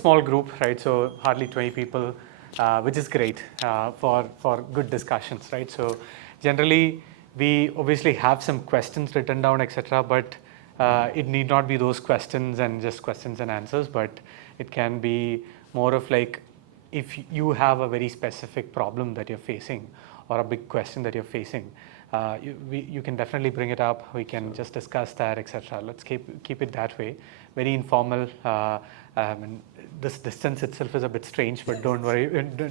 small group, right? So hardly 20 people, which is great for good discussions, right? So generally, we obviously have some questions written down, etc. But it need not be those questions and just questions and answers, but it can be more of like if you have a very specific problem that you're facing or a big question that you're facing, you can definitely bring it up. We can just discuss that, etc. Let's keep it that way, very informal. And this distance itself is a bit strange, but don't worry,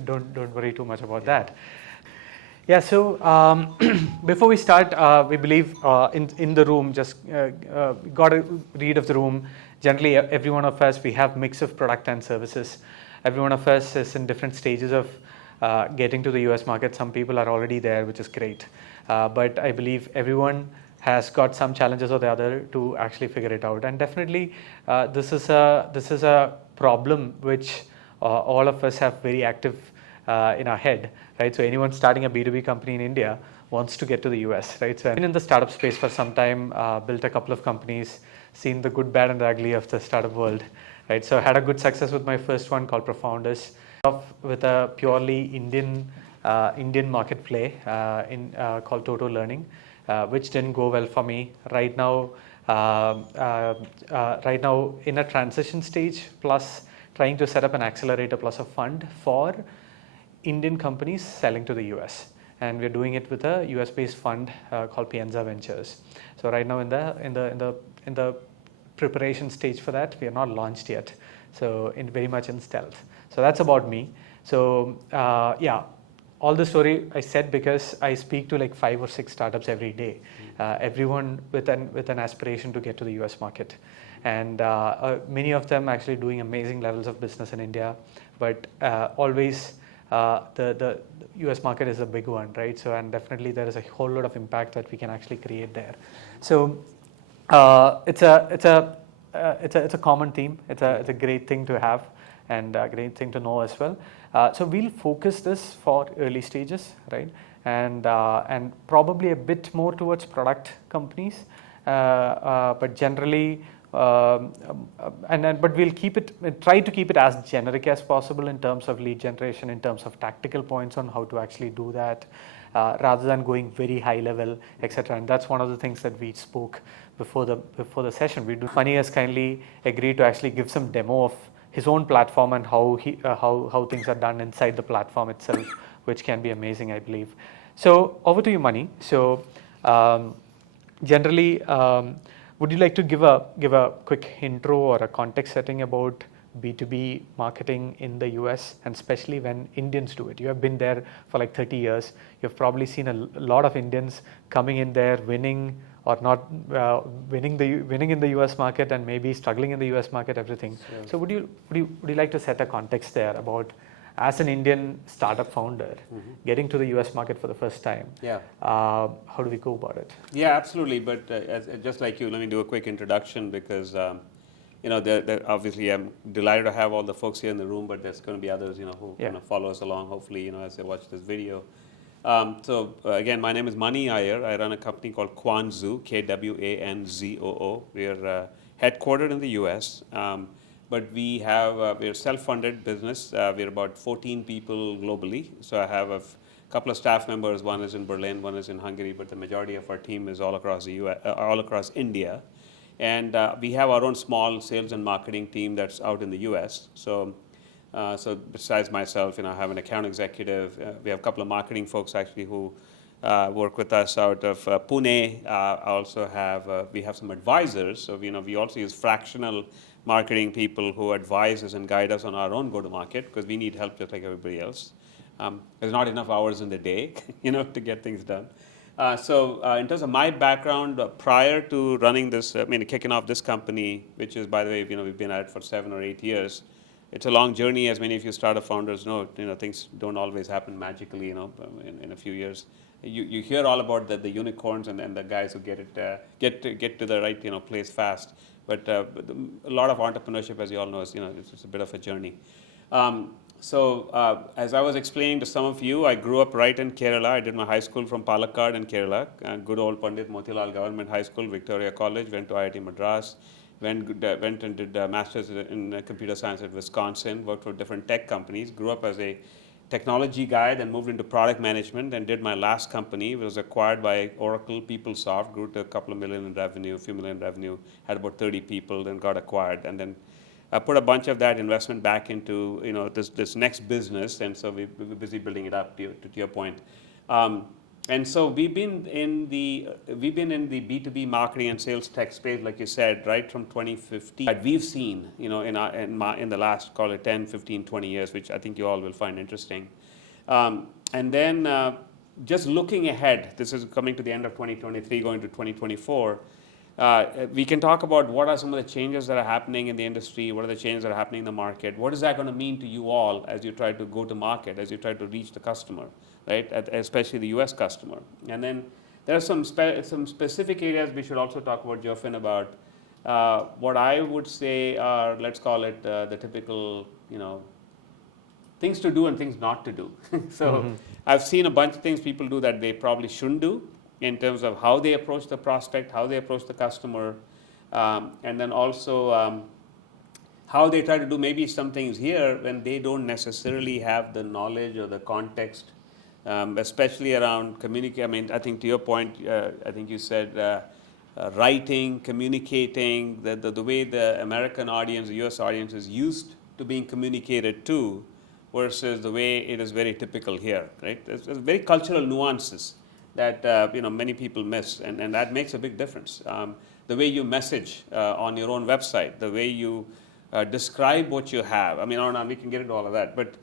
don't worry too much about that. Yeah. So before we start, we believe in the room. Just got a read of the room. Generally, every one of us, we have mix of product and services. Every one of us is in different stages of getting to the US market. Some people are already there, which is great. But I believe everyone has got some challenges or the other to actually figure it out. And definitely, this is a problem which all of us have very active in our head, right? So anyone starting a B2B company in India wants to get to the US, right? So I've been in the startup space for some time, built a couple of companies, seen the good, bad, and the ugly of the startup world, right? So I had a good success with my first one called Profounders, with a purely Indian market play called Toto Learning, which didn't go well for me. Right now in a transition stage, plus trying to set up an accelerator plus a fund for Indian companies selling to the US, and we're doing it with a US-based fund called Pienza Ventures. So right now in the preparation stage for that, we are not launched yet. So very much in stealth. So that's about me. So yeah, all the story I said because I speak to like 5 or 6 startups every day. Everyone with an aspiration to get to the US market, and many of them actually doing amazing levels of business in India, but always. The US market is a big one, right? So, and definitely there is a whole lot of impact that we can actually create there. So, it's a common theme. It's a great thing to have, and a great thing to know as well. So we'll focus this for early stages, right? And probably a bit more towards product companies, but generally. But we'll try to keep it as generic as possible in terms of lead generation, in terms of tactical points on how to actually do that, rather than going very high level, etc. And that's one of the things that we spoke before the session. Funny has kindly agreed to actually give some demo of his own platform and how things are done inside the platform itself, which can be amazing, I believe. So over to you, Mani. So generally. Would you like to give a quick intro or a context setting about B2B marketing in the US, and especially when Indians do it? You have been there for like 30 years. You've probably seen a lot of Indians coming in there, winning or not winning in the US market, and maybe struggling in the US market, everything. Sure. So would you like to set a context there about, as an Indian startup founder, getting to the US market for the first time? Yeah. How do we go about it? Yeah, absolutely. But just like you, let me do a quick introduction because, obviously I'm delighted to have all the folks here in the room, but there's going to be others, who follow us along, hopefully, as they watch this video. So again, my name is Mani Iyer. I run a company called Kwanzoo, Kwanzoo. We're headquartered in the US. But we're a self-funded business. We're about 14 people globally. So I have a couple of staff members. One is in Berlin, one is in Hungary, but the majority of our team is all across the US, all across India. And we have our own small sales and marketing team that's out in the US. So besides myself, I have an account executive. We have a couple of marketing folks actually who work with us out of Pune. We have some advisors. So we also use fractional marketing people who advise us and guide us on our own go-to-market, because we need help just like everybody else. There's not enough hours in the day, to get things done. So in terms of my background, prior to running this, kicking off this company, which is, by the way, we've been at it for 7 or 8 years. It's a long journey, as many of you startup founders know. Things don't always happen magically, in a few years. You hear all about the unicorns and the guys who get to the right place fast. But a lot of entrepreneurship, as you all know, is it's a bit of a journey. So as I was explaining to some of you, I grew up right in Kerala. I did my high school from Palakkad in Kerala, good old Pandit Motilal Government High School, Victoria College, went to IIT Madras, went and did a master's in computer science at Wisconsin, worked for different tech companies, grew up as a technology guy, then moved into product management, and did my last company. It was acquired by Oracle PeopleSoft, grew to a couple of million in revenue, a few million in revenue, had about 30 people, then got acquired, and then I put a bunch of that investment back into this next business, and so we're busy building it up. To your point, and so we've been in the B2B marketing and sales tech space, like you said, right from 2015. That we've seen, in the last, call it 10, 15, 20 years, which I think you all will find interesting. And then just looking ahead, this is coming to the end of 2023, going to 2024. We can talk about what are some of the changes that are happening in the industry, what are the changes that are happening in the market, what is that going to mean to you all as you try to go to market, as you try to reach the customer, right, especially the US customer. And then there are some specific areas we should also talk about, Jofen, about what I would say are, let's call it the typical, things to do and things not to do. So I've seen a bunch of things people do that they probably shouldn't do, in terms of how they approach the prospect, how they approach the customer, and then also how they try to do maybe some things here when they don't necessarily have the knowledge or the context, especially around communication. I mean, I think to your point, I think you said writing, communicating, the way the American audience, the US audience is used to being communicated to versus the way it is very typical here, right? There's very cultural nuances that many people miss, and that makes a big difference. The way you message on your own website, the way you describe what you have. I mean, we can get into all of that, but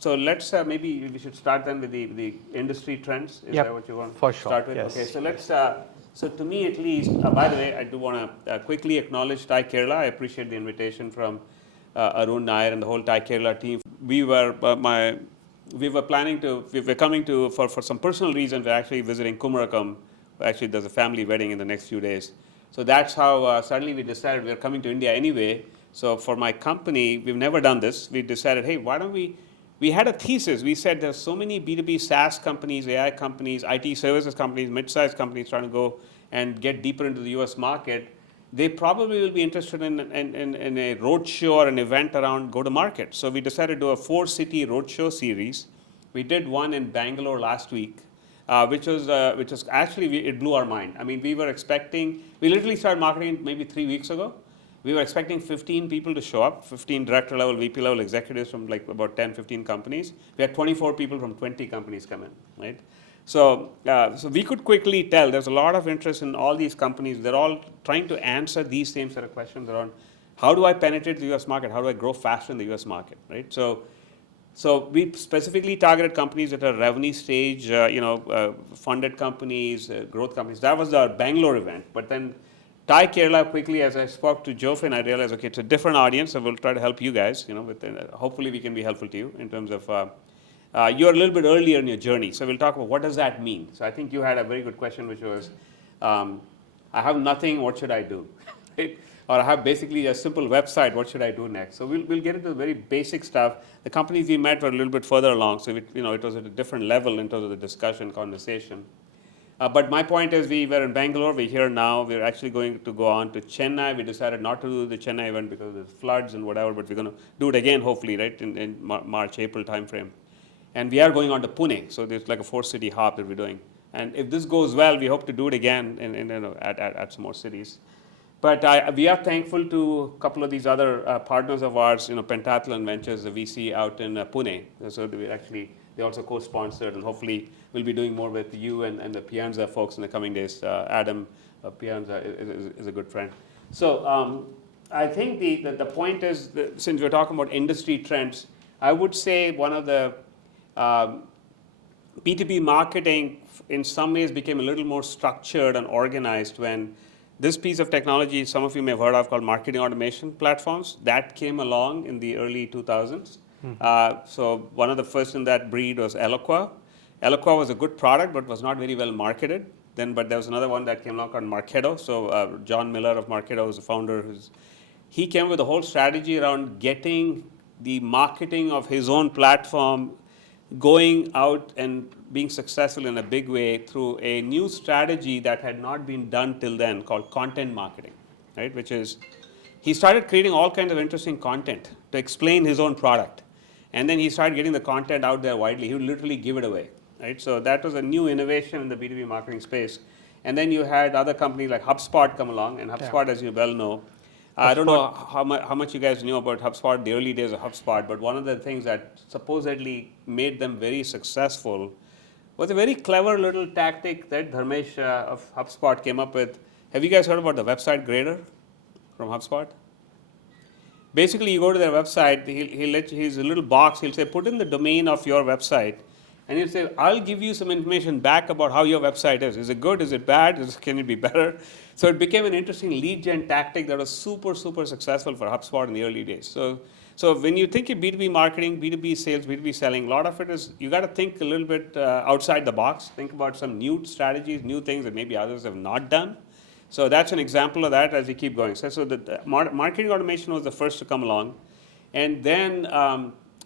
so let's maybe we should start then with the industry trends. Is that what you want to start with? Yes. Okay, so let's. So to me, at least, by the way, I do want to quickly acknowledge Thai Kerala. I appreciate the invitation from Arun, Iyer, and the whole Thai Kerala team. We were coming to, for some personal reasons, we're actually visiting Kumarakom. Actually, there's a family wedding in the next few days. So that's how suddenly we decided we're coming to India anyway. So for my company, we've never done this. We decided, hey, why don't we had a thesis. We said there's so many B2B SaaS companies, AI companies, IT services companies, mid-sized companies trying to go and get deeper into the US market. They probably will be interested in a roadshow or an event around go-to-market. So we decided to do a 4-city roadshow series. We did one in Bangalore last week, which was actually, it blew our mind. I mean, we literally started marketing maybe 3 weeks ago. We were expecting 15 people to show up, 15 director level, VP level executives from like about 10, 15 companies. We had 24 people from 20 companies come in, right? So we could quickly tell there's a lot of interest in all these companies. They're all trying to answer these same set of questions around how do I penetrate the US market? How do I grow faster in the US market, right? So we specifically targeted companies that are revenue stage, funded companies, growth companies. That was our Bangalore event. But then Thai Kerala, quickly, as I spoke to Jofen, I realized, okay, it's a different audience, so we'll try to help you guys, hopefully we can be helpful to you in terms of, you're a little bit earlier in your journey, so we'll talk about what does that mean. So I think you had a very good question, which was, I have nothing, what should I do? Right? Or I have basically a simple website, what should I do next? So we'll get into the very basic stuff. The companies we met were a little bit further along, so it was at a different level in terms of the discussion, conversation. But my point is, we were in Bangalore, we're here now, we're actually going to go on to Chennai. We decided not to do the Chennai event because of the floods and whatever, but we're going to do it again, hopefully, right, in March, April timeframe. And we are going on to Pune, so there's like a 4-city hop that we're doing. And if this goes well, we hope to do it again at some more cities. But we are thankful to a couple of these other partners of ours, Pentathlon Ventures, the VC out in Pune. So they also co-sponsored, and hopefully we'll be doing more with you and the Pianza folks in the coming days. Adam Pianza is a good friend. So I think the point is, that since we're talking about industry trends, I would say one of the B2B marketing in some ways became a little more structured and organized when this piece of technology, some of you may have heard of, called marketing automation platforms, that came along in the early 2000s. So one of the first in that breed was Eloqua. Eloqua was a good product, but was not very well marketed. But there was another one that came along called Marketo. So John Miller of Marketo was the founder. He came with a whole strategy around getting the marketing of his own platform going out and being successful in a big way through a new strategy that had not been done till then, called content marketing. right? Which is, he started creating all kinds of interesting content to explain his own product. And then he started getting the content out there widely. He would literally give it away, right? So that was a new innovation in the B2B marketing space. And then you had other companies like HubSpot come along, and HubSpot, as you well know, I don't know how much you guys knew about HubSpot, the early days of HubSpot, but one of the things that supposedly made them very successful was a very clever little tactic that Dharmesh of HubSpot came up with. Have you guys heard about the website grader from HubSpot? Basically, you go to their website, he'll let you, he's a little box, he'll say, put in the domain of your website, and he'll say, I'll give you some information back about how your website is. Is it good? Is it bad? Can it be better? So it became an interesting lead gen tactic that was super, super successful for HubSpot in the early days. So when you think of B2B marketing, B2B sales, B2B selling, a lot of it is, you got to think a little bit outside the box, think about some new strategies, new things that maybe others have not done. So that's an example of that as you keep going. So the marketing automation was the first to come along. And then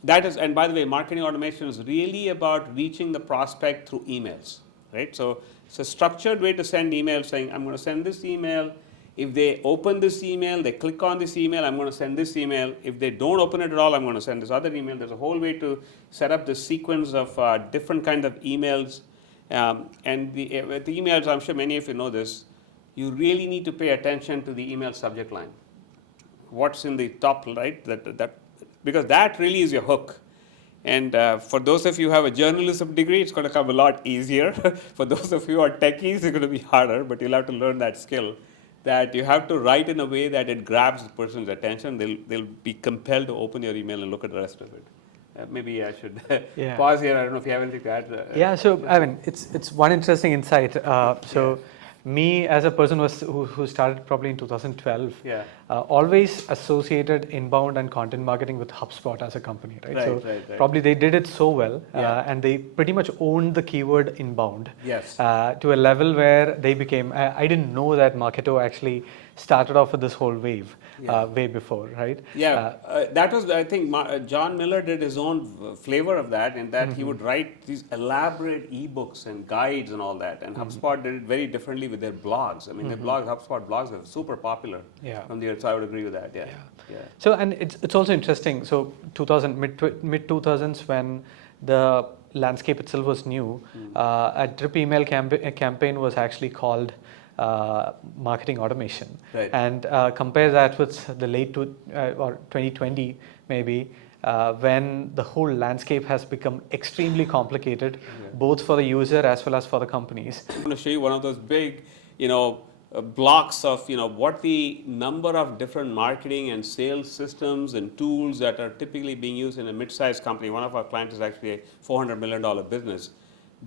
that is, and by the way, marketing automation is really about reaching the prospect through emails, right? So it's a structured way to send emails saying, I'm going to send this email. If they open this email, they click on this email, I'm going to send this email. If they don't open it at all, I'm going to send this other email. There's a whole way to set up this sequence of different kind of emails. And the emails, I'm sure many of you know this, you really need to pay attention to the email subject line. What's in the top right? Because that really is your hook. And for those of you who have a journalism degree, it's going to come a lot easier. For those of you who are techies, it's going to be harder, but you'll have to learn that skill. That you have to write in a way that it grabs the person's attention. They'll be compelled to open your email and look at the rest of it. Maybe I should pause here. I don't know if you have anything to add. So I mean, it's one interesting insight. Me as a person who started probably in 2012, always associated inbound and content marketing with HubSpot as a company, right? Probably they did it so well, and they pretty much owned the keyword inbound to a level where they became. I didn't know that Marketo actually started off with this whole wave way before, right? That was, I think, John Miller did his own flavor of that, in that he would write these elaborate ebooks and guides and all that, and HubSpot did it very differently with their blogs. I mean, their blogs, HubSpot blogs, are super popular from the earth, so I would agree with that. So, and it's also interesting. So, mid 2000s, when the landscape itself was new, a drip email campaign was actually called marketing automation, and compare that with the late or 2020 maybe, when the whole landscape has become extremely complicated, both for the user as well as for the companies. I'm going to show you one of those big, blocks of what the number of different marketing and sales systems and tools that are typically being used in a mid-sized company. One of our clients is actually a $400 million business.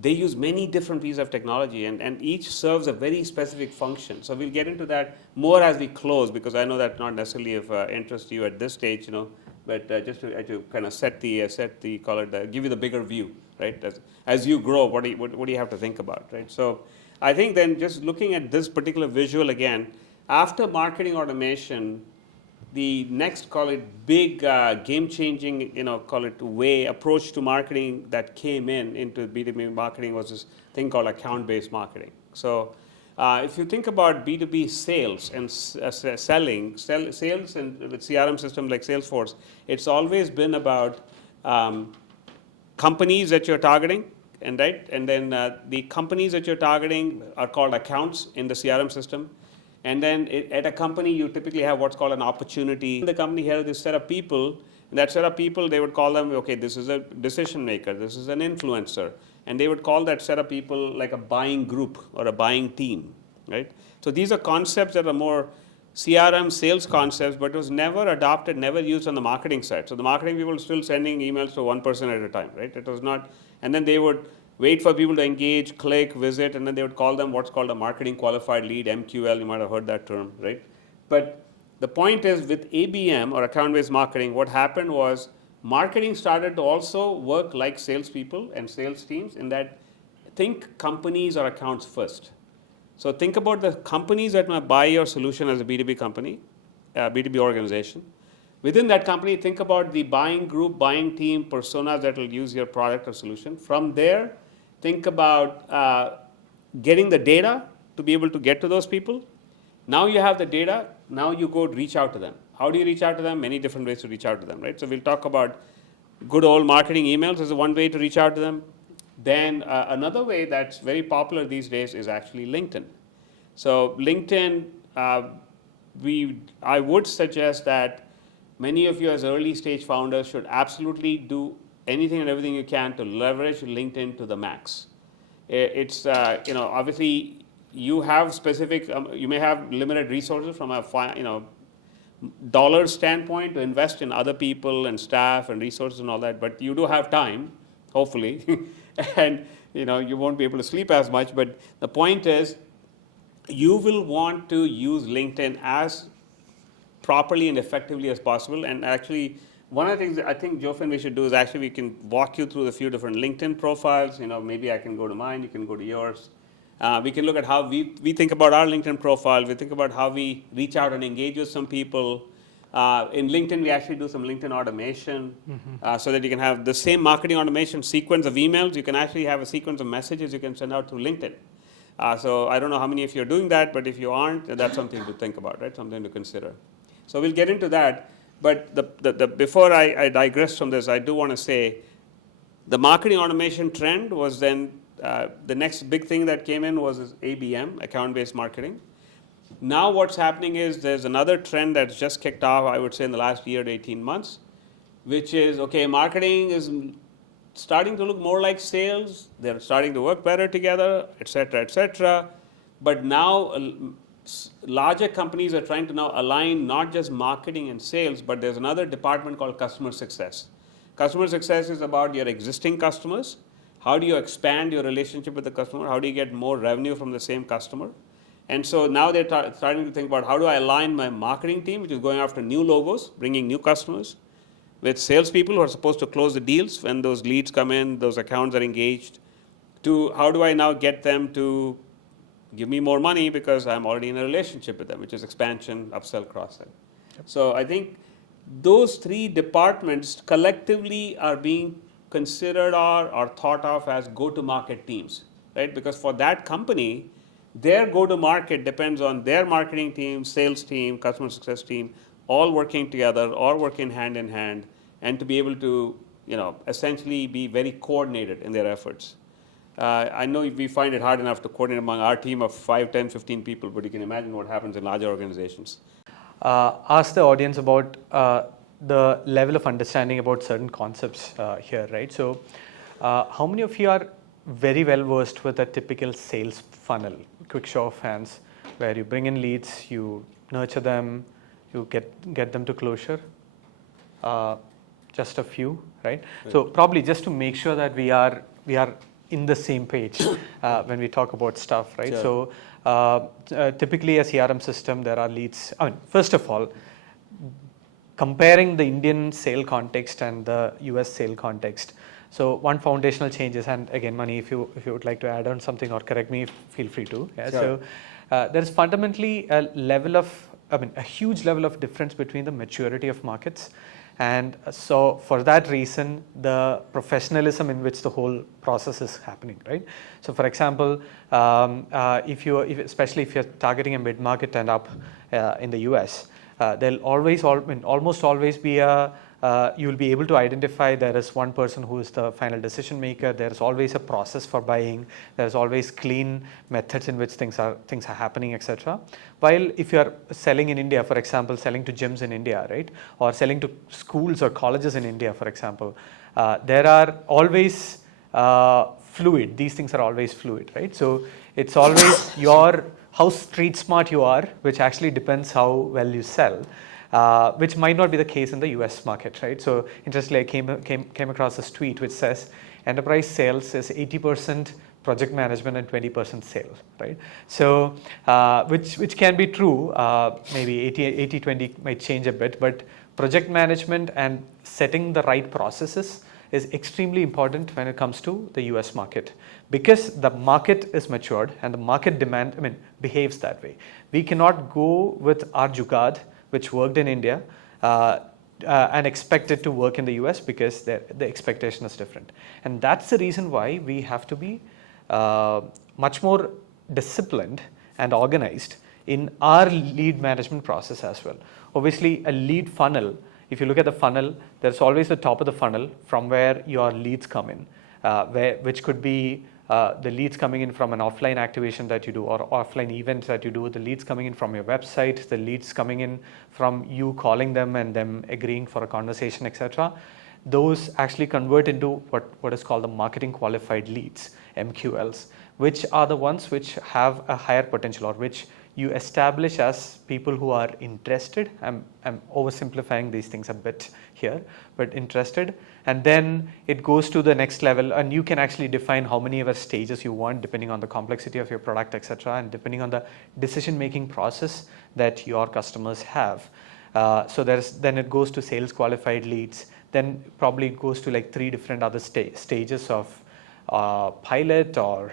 They use many different pieces of technology, and each serves a very specific function. So we'll get into that more as we close, because I know that's not necessarily of interest to you at this stage, but just to kind of give you the bigger view, right? As you grow, what do you have to think about, right? So I think then, just looking at this particular visual again, after marketing automation, the next, call it big game-changing, approach to marketing that came into B2B marketing was this thing called account-based marketing. So if you think about B2B sales and sales and with CRM systems like Salesforce, it's always been about companies that you're targeting, and then the companies that you're targeting are called accounts in the CRM system. And then at a company, you typically have what's called an opportunity. The company has this set of people, and that set of people, they would call them, okay, this is a decision maker, this is an influencer. And they would call that set of people like a buying group or a buying team, right? So these are concepts that are more CRM sales concepts, but it was never adopted, never used on the marketing side. So the marketing people were still sending emails to one person at a time, right? It was not, and then they would wait for people to engage, click, visit, and then they would call them what's called a marketing qualified lead, MQL. You might have heard that term, right? But the point is, with ABM or account-based marketing, what happened was marketing started to also work like salespeople and sales teams, in that think companies or accounts first. So think about the companies that might buy your solution as a B2B company, B2B organization. Within that company, think about the buying group, buying team, personas that will use your product or solution. From there, think about getting the data to be able to get to those people. Now you have the data, now you go reach out to them. How do you reach out to them? Many different ways to reach out to them, right? So we'll talk about good old marketing emails is one way to reach out to them. Then another way that's very popular these days is actually LinkedIn. So LinkedIn, I would suggest that many of you as early stage founders should absolutely do anything and everything you can to leverage LinkedIn to the max. It's obviously you have specific, you may have limited resources from a dollar standpoint to invest in other people and staff and resources and all that, but you do have time, hopefully, and you won't be able to sleep as much. But the point is, you will want to use LinkedIn as properly and effectively as possible. And actually, one of the things that I think, Jofin, we should do is actually we can walk you through a few different LinkedIn profiles. Maybe I can go to mine, you can go to yours. We can look at how we think about our LinkedIn profile. We think about how we reach out and engage with some people. In LinkedIn, we actually do some LinkedIn automation so that you can have the same marketing automation sequence of emails. You can actually have a sequence of messages you can send out through LinkedIn. So I don't know how many of you are doing that, but if you aren't, that's something to think about, right? Something to consider. So we'll get into that. But before I digress from this, I do want to say the marketing automation trend was then the next big thing that came in was ABM, account-based marketing. Now what's happening is there's another trend that's just kicked off, I would say, in the last year to 18 months, which is, okay, marketing is starting to look more like sales. They're starting to work better together, et cetera, But now larger companies are trying to now align not just marketing and sales, but there's another department called customer success. Customer success is about your existing customers. How do you expand your relationship with the customer? How do you get more revenue from the same customer? And so now they're starting to think about how do I align my marketing team, which is going after new logos, bringing new customers, with salespeople who are supposed to close the deals when those leads come in, those accounts are engaged, to how do I now get them to give me more money because I'm already in a relationship with them, which is expansion, upsell, cross-sell. Yep. So I think those three departments collectively are being considered or thought of as go-to-market teams, right? Because for that company, their go-to-market depends on their marketing team, sales team, customer success team, all working together, all working hand in hand, and to be able to, essentially be very coordinated in their efforts. I know we find it hard enough to coordinate among our team of 5, 10, 15 people, but you can imagine what happens in larger organizations. Ask the audience about the level of understanding about certain concepts here, right? So how many of you are very well versed with a typical sales funnel? Quick show of hands, where you bring in leads, you nurture them, you get them to closure. Just a few, right? So probably just to make sure that we are in the same page when we talk about stuff, right? Sure. So typically a CRM system, there are leads. First of all, comparing the Indian sale context and the US sale context. So one foundational change is, and again, Mani, if you would like to add on something or correct me, feel free to. Yeah? Sure. So there is fundamentally a huge level of difference between the maturity of markets. And so for that reason, the professionalism in which the whole process is happening, right? So for example, especially if you're targeting a mid-market and up in the US, there'll almost always be you'll be able to identify there is one person who is the final decision maker. There is always a process for buying. There's always clean methods in which things are happening, etc. While if you're selling in India, for example, selling to gyms in India, right, or selling to schools or colleges in India, for example, there are always fluid. These things are always fluid, right? So it's always how street smart you are, which actually depends how well you sell. Which might not be the case in the US market, right? So interestingly, I came across this tweet which says enterprise sales is 80% project management and 20% sales, right? So which can be true. Maybe 80-20 might change a bit, but project management and setting the right processes is extremely important when it comes to the US market, because the market is matured and the market demand behaves that way. We cannot go with our jugaad, which worked in India, and expect it to work in the US, because the expectation is different. And that's the reason why we have to be much more disciplined and organized in our lead management process as well. Obviously, a lead funnel, if you look at the funnel, there's always the top of the funnel from where your leads come in, which could be the leads coming in from an offline activation that you do or offline events that you do, the leads coming in from your website, the leads coming in from you calling them and them agreeing for a conversation, etc. Those actually convert into what is called the marketing qualified leads, MQLs, which are the ones which have a higher potential or which you establish as people who are interested. I'm oversimplifying these things a bit here, but interested. And then it goes to the next level, and you can actually define how many ever stages you want depending on the complexity of your product, etc., and depending on the decision-making process that your customers have. So then it goes to sales qualified leads. Then probably it goes to like 3 different other stages of pilot or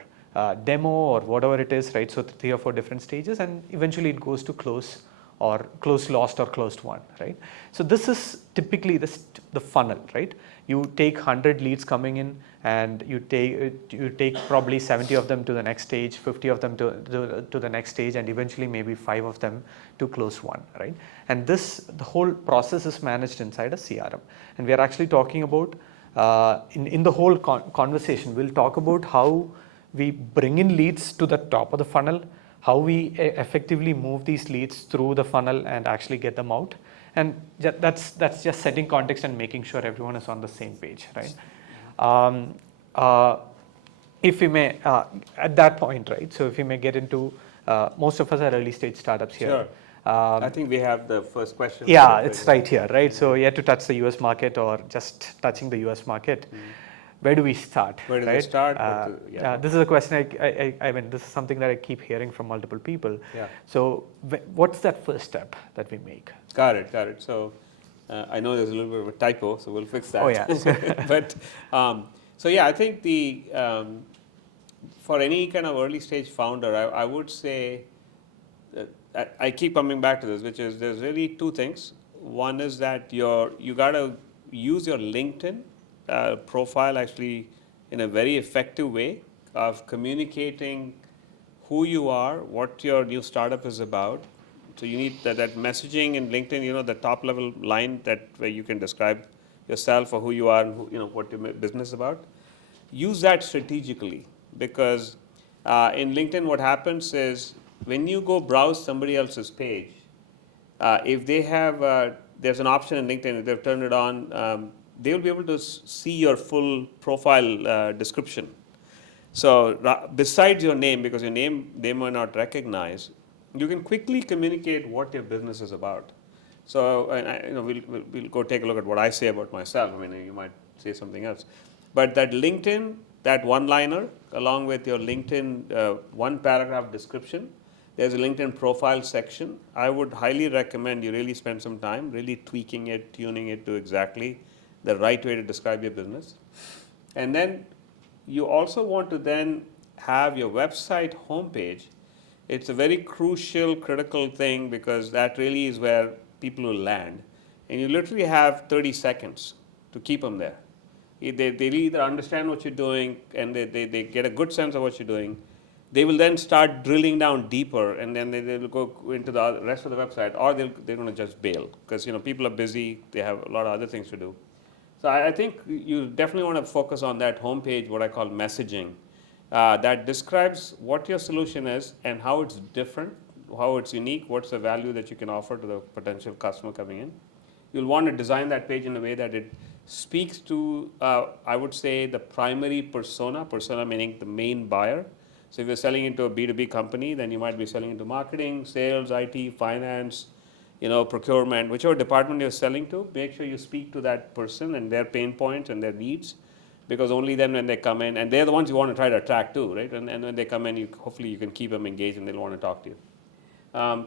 demo or whatever it is, right? So 3 or 4 different stages, and eventually it goes to close or close lost or closed won, right? So this is typically the funnel, right? You take 100 leads coming in, and you take probably 70 of them to the next stage, 50 of them to the next stage, and eventually maybe 5 of them to close one, right? And the whole process is managed inside a CRM. And we are actually talking about in the whole conversation, we'll talk about how we bring in leads to the top of the funnel, how we effectively move these leads through the funnel and actually get them out. And that's just setting context and making sure everyone is on the same page, right? If we may, at that point, right? So if we may get into, most of us are early stage startups here. Sure. I think we have the first question. Yeah, it's right here, right? So yet to touch the US market or just touching the US market. Where do we start? Where do they start? This is a question I mean, this is something that I keep hearing from multiple people. Yeah. So what's that first step that we make? Got it. So I know there's a little bit of a typo, so we'll fix that. Oh, yeah. But so yeah, I think for any kind of early stage founder, I would say I keep coming back to this, which is there's really 2 things. One is that you got to use your LinkedIn profile actually in a very effective way of communicating who you are, what your new startup is about. So you need that messaging in LinkedIn, the top level line where you can describe yourself or who you are and what your business is about. Use that strategically, because in LinkedIn what happens is when you go browse somebody else's page, if they have, there's an option in LinkedIn, if they've turned it on, they will be able to see your full profile description. So besides your name, because your name they might not recognize, you can quickly communicate what your business is about. So we'll go take a look at what I say about myself. I mean, you might say something else. But that LinkedIn, that one-liner, along with your LinkedIn 1-paragraph description, there's a LinkedIn profile section. I would highly recommend you really spend some time really tweaking it, tuning it to exactly the right way to describe your business. And then you also want to then have your website homepage. It's a very crucial, critical thing, because that really is where people will land. And you literally have 30 seconds to keep them there. They either understand what you're doing and they get a good sense of what you're doing. They will then start drilling down deeper, and then they'll go into the rest of the website, or they're going to just bail, because people are busy, they have a lot of other things to do. So I think you definitely want to focus on that homepage, what I call messaging, that describes what your solution is and how it's different, how it's unique, what's the value that you can offer to the potential customer coming in. You'll want to design that page in a way that it speaks to, I would say, the primary persona meaning the main buyer. So if you're selling into a B2B company, then you might be selling into marketing, sales, IT, finance, procurement, whichever department you're selling to. Make sure you speak to that person and their pain points and their needs, because only then when they come in, and they're the ones you want to try to attract too, right? And when they come in, hopefully you can keep them engaged and they'll want to talk to you.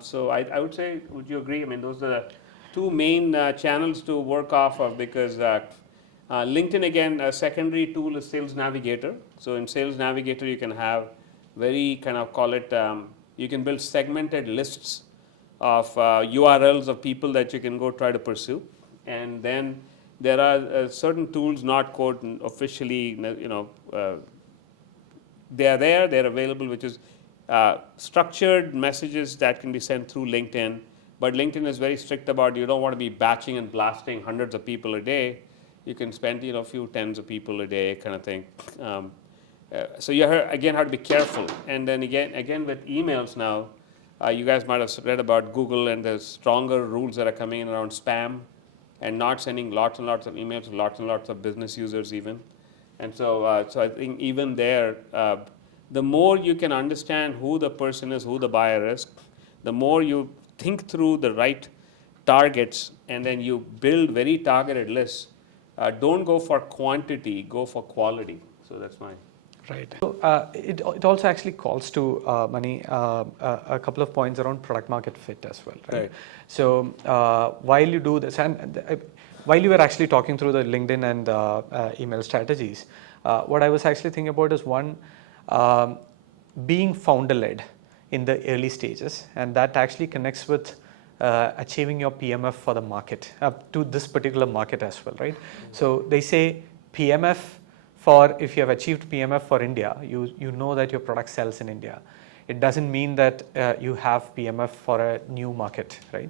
So I would say, would you agree? I mean, those are the 2 main channels to work off of, because LinkedIn, again, a secondary tool is Sales Navigator. So in Sales Navigator, you can have very kind of call it, you can build segmented lists of URLs of people that you can go try to pursue. And then there are certain tools not quote officially, they are there, they're available, which is structured messages that can be sent through LinkedIn, but LinkedIn is very strict about you don't want to be batching and blasting hundreds of people a day. You can spend a few tens of people a day kind of thing. So you again have to be careful. And then again with emails now, you guys might have read about Google and there's stronger rules that are coming in around spam and not sending lots and lots of emails to lots and lots of business users even. And so, so I think even there, the more you can understand who the person is, who the buyer is, the more you think through the right targets and then you build very targeted lists. Don't go for quantity, go for quality. So that's my... Right. So it also actually calls to Mani a couple of points around product market fit as well, right? So while you do this, and while you were actually talking through the LinkedIn and email strategies, what I was actually thinking about is one, being founder-led in the early stages, and that actually connects with achieving your PMF for the market, to this particular market as well, right? So they say PMF for, if you have achieved PMF for India, you know that your product sells in India. It doesn't mean that you have PMF for a new market, right?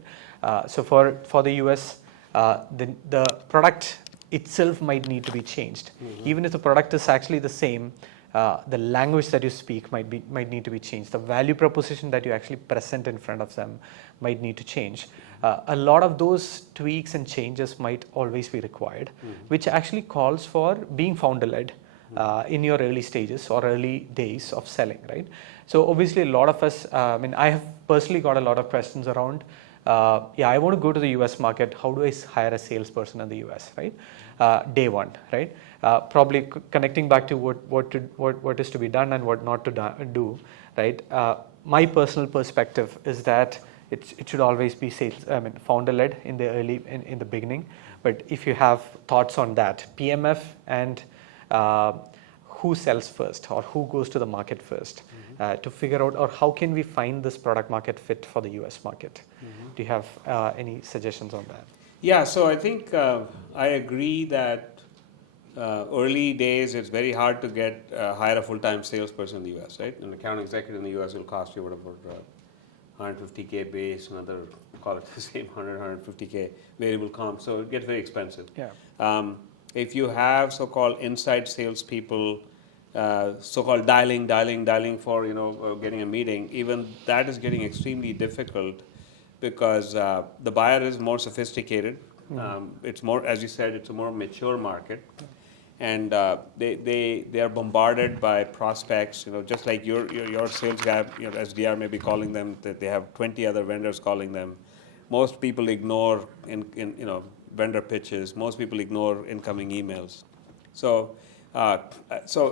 So for the US, the product itself might need to be changed. Even if the product is actually the same, the language that you speak might need to be changed. The value proposition that you actually present in front of them might need to change. A lot of those tweaks and changes might always be required, which actually calls for being founder-led in your early stages or early days of selling, right? So obviously a lot of us, I mean, I have personally got a lot of questions around, yeah, I want to go to the US market. How do I hire a salesperson in the US, right? Day one, right? Probably connecting back to what is to be done and what not to do, right? My personal perspective is that it should always be sales, I mean, founder-led in the beginning. But if you have thoughts on that, PMF and who sells first or who goes to the market first, to figure out, or how can we find this product market fit for the US market? Do you have any suggestions on that? Yeah, so I think I agree that early days it's very hard to hire a full-time salesperson in the US, right? An account executive in the US will cost you whatever, 150K base, another, call it the same 150K variable comp, so it gets very expensive. Yeah. If you have so-called inside salespeople, so-called dialing for getting a meeting, even that is getting extremely difficult because the buyer is more sophisticated. It's more, as you said, it's a more mature market. And they are bombarded by prospects, just like your sales guy, SDR may be calling them, that they have 20 other vendors calling them. Most people ignore vendor pitches. Most people ignore incoming emails. So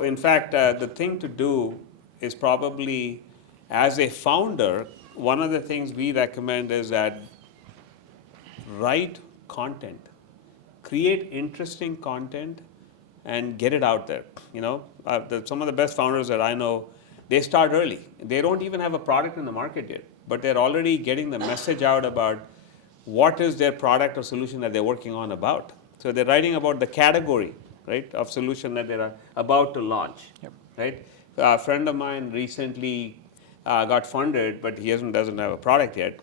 in fact, the thing to do is probably, as a founder, one of the things we recommend is that write content, create interesting content, and get it out there. Some of the best founders that I know, they start early. They don't even have a product in the market yet, but they're already getting the message out about what is their product or solution that they're working on about. So they're writing about the category, right, of solution that they're about to launch. Yep. Right? A friend of mine recently got funded, but he doesn't have a product yet.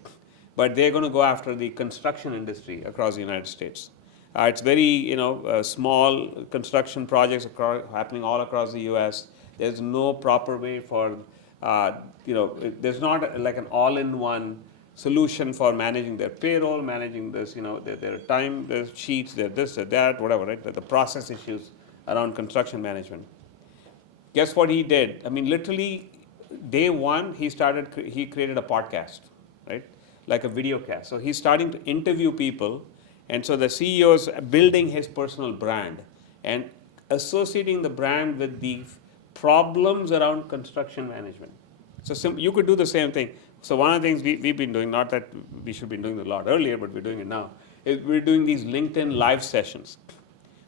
But they're going to go after the construction industry across the United States. It's very, small construction projects happening all across the U.S. There's no proper way for, there's not like an all-in-one solution for managing their payroll, managing this, their time, their sheets, their this, their that, whatever, right? The process issues around construction management. Guess what he did? I mean, literally, day one, he created a podcast, right? Like a video cast. So he's starting to interview people. And so the CEO is building his personal brand and associating the brand with the problems around construction management. So you could do the same thing. So one of the things we've been doing, not that we should be doing it a lot earlier, but we're doing it now, is we're doing these LinkedIn live sessions.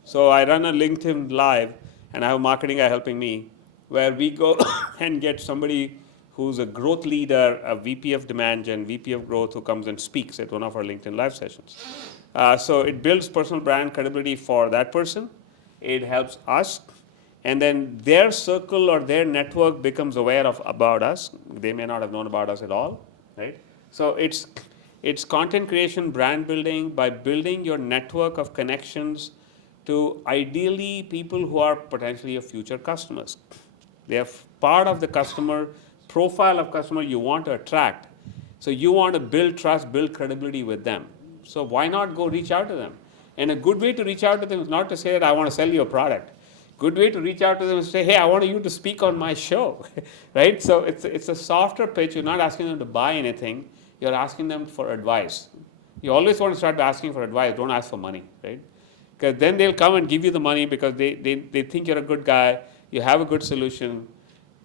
So I run a LinkedIn live, and I have a marketing guy helping me, where we go and get somebody who's a growth leader, a VP of demand gen, VP of growth, who comes and speaks at one of our LinkedIn live sessions. So it builds personal brand credibility for that person. It helps us. and then their circle or their network becomes aware of about us. They may not have known about us at all, right? So it's content creation, brand building by building your network of connections to ideally people who are potentially your future customers. They are part of the customer profile of customer you want to attract. So you want to build trust, build credibility with them. So why not go reach out to them? And a good way to reach out to them is not to say that I want to sell you a product. Good way to reach out to them is say, hey, I want you to speak on my show, right? So it's a softer pitch. You're not asking them to buy anything. You're asking them for advice. You always want to start by asking for advice. Don't ask for money, right? Because then they'll come and give you the money because they think you're a good guy, you have a good solution,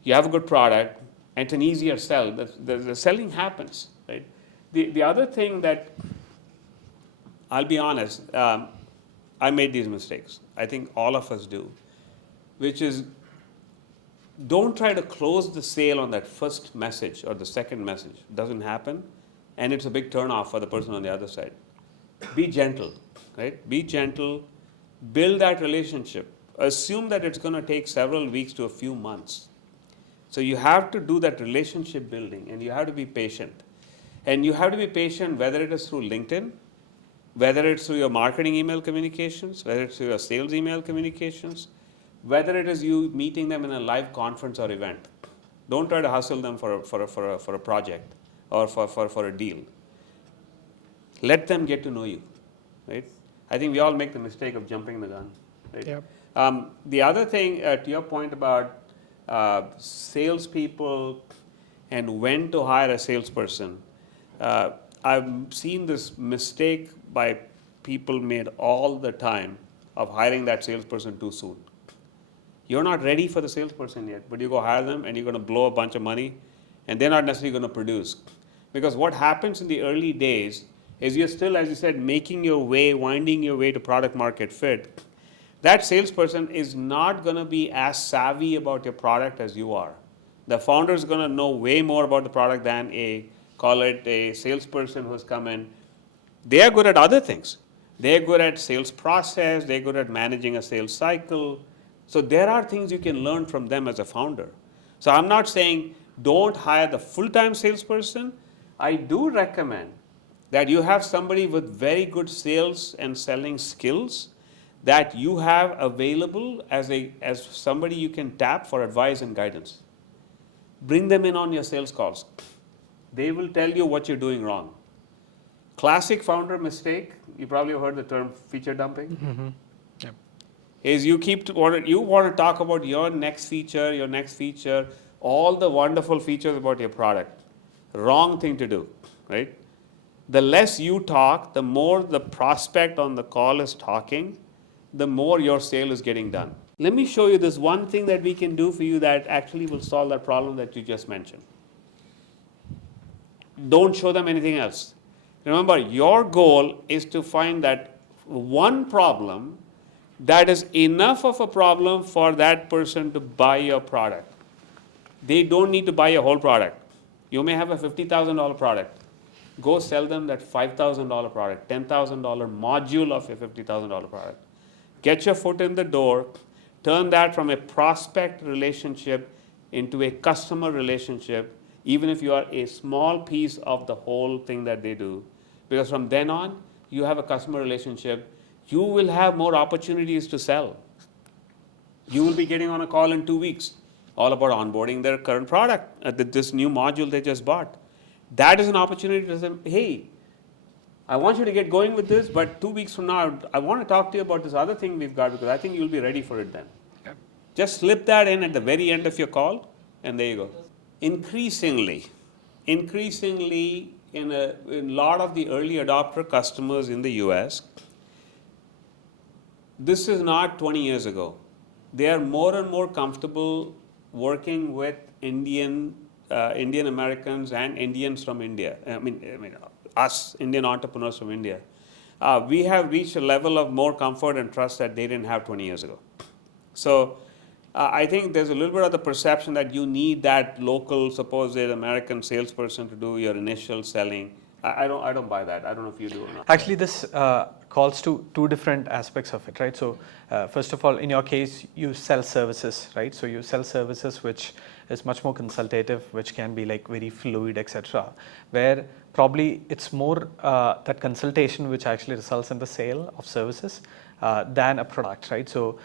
you have a good product, and it's an easier sell. The selling happens, right? The other thing that, I'll be honest, I made these mistakes. I think all of us do, which is don't try to close the sale on that first message or the second message. It doesn't happen, and it's a big turnoff for the person on the other side. Be gentle, right? Be gentle, build that relationship. Assume that it's going to take several weeks to a few months. So you have to do that relationship building, and you have to be patient. And you have to be patient whether it is through LinkedIn, whether it's through your marketing email communications, whether it's through your sales email communications, whether it is you meeting them in a live conference or event. Don't try to hustle them for a project or for a deal. Let them get to know you, right? I think we all make the mistake of jumping the gun, right? Yep. The other thing, to your point about salespeople and when to hire a salesperson, I've seen this mistake by people made all the time of hiring that salesperson too soon. You're not ready for the salesperson yet, but you go hire them and you're going to blow a bunch of money, and they're not necessarily going to produce. Because what happens in the early days is you're still, as you said, making your way, winding your way to product market fit. That salesperson is not going to be as savvy about your product as you are. The founder is going to know way more about the product than call it a salesperson who's come in. They are good at other things. They're good at sales process. They're good at managing a sales cycle. So there are things you can learn from them as a founder. So I'm not saying don't hire the full-time salesperson. I do recommend that you have somebody with very good sales and selling skills that you have available as somebody you can tap for advice and guidance. Bring them in on your sales calls. They will tell you what you're doing wrong. Classic founder mistake, you probably have heard the term feature dumping. Mm-hmm. Yep. Is you want to talk about your next feature, all the wonderful features about your product. Wrong thing to do, right? The less you talk, the more the prospect on the call is talking, the more your sale is getting done. Let me show you this one thing that we can do for you that actually will solve that problem that you just mentioned. Don't show them anything else. Remember, your goal is to find that one problem that is enough of a problem for that person to buy your product. They don't need to buy your whole product. You may have a $50,000 product. Go sell them that $5,000 product, $10,000 module of a $50,000 product. Get your foot in the door, turn that from a prospect relationship into a customer relationship, even if you are a small piece of the whole thing that they do. Because from then on, you have a customer relationship. You will have more opportunities to sell. You will be getting on a call in 2 weeks, all about onboarding their current product, this new module they just bought. That is an opportunity to say, hey, I want you to get going with this, but 2 weeks from now, I want to talk to you about this other thing we've got because I think you'll be ready for it then. Yep. Just slip that in at the very end of your call, and there you go. Increasingly, in a lot of the early adopter customers in the US, this is not 20 years ago. They are more and more comfortable working with Indian Americans and Indians from India. I mean, us Indian entrepreneurs from India. We have reached a level of more comfort and trust that they didn't have 20 years ago. So I think there's a little bit of the perception that you need that local, supposed American salesperson to do your initial selling. I don't buy that. I don't know if you do or not. Actually, this calls to two different aspects of it, right? So, first of all, in your case, you sell services, right? So you sell services which is much more consultative, which can be like very fluid, etc. Where probably it's more that consultation which actually results in the sale of services than a product, right? So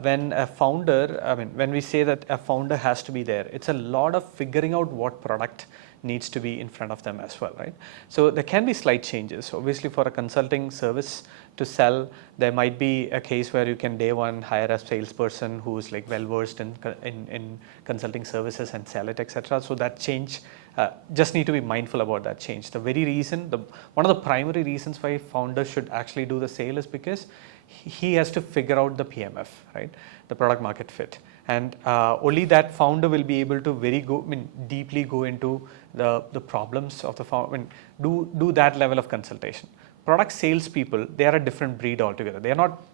when a founder, when we say that a founder has to be there, it's a lot of figuring out what product needs to be in front of them as well, right? So there can be slight changes. Obviously, for a consulting service to sell, there might be a case where you can day one hire a salesperson who's like well versed in consulting services and sell it, etc. So that change, just need to be mindful about that change. The very reason, one of the primary reasons why founders should actually do the sale is because he has to figure out the PMF, right? The product market fit. And only that founder will be able to deeply go into the problems of the founder, do that level of consultation. Product salespeople, they are a different breed altogether.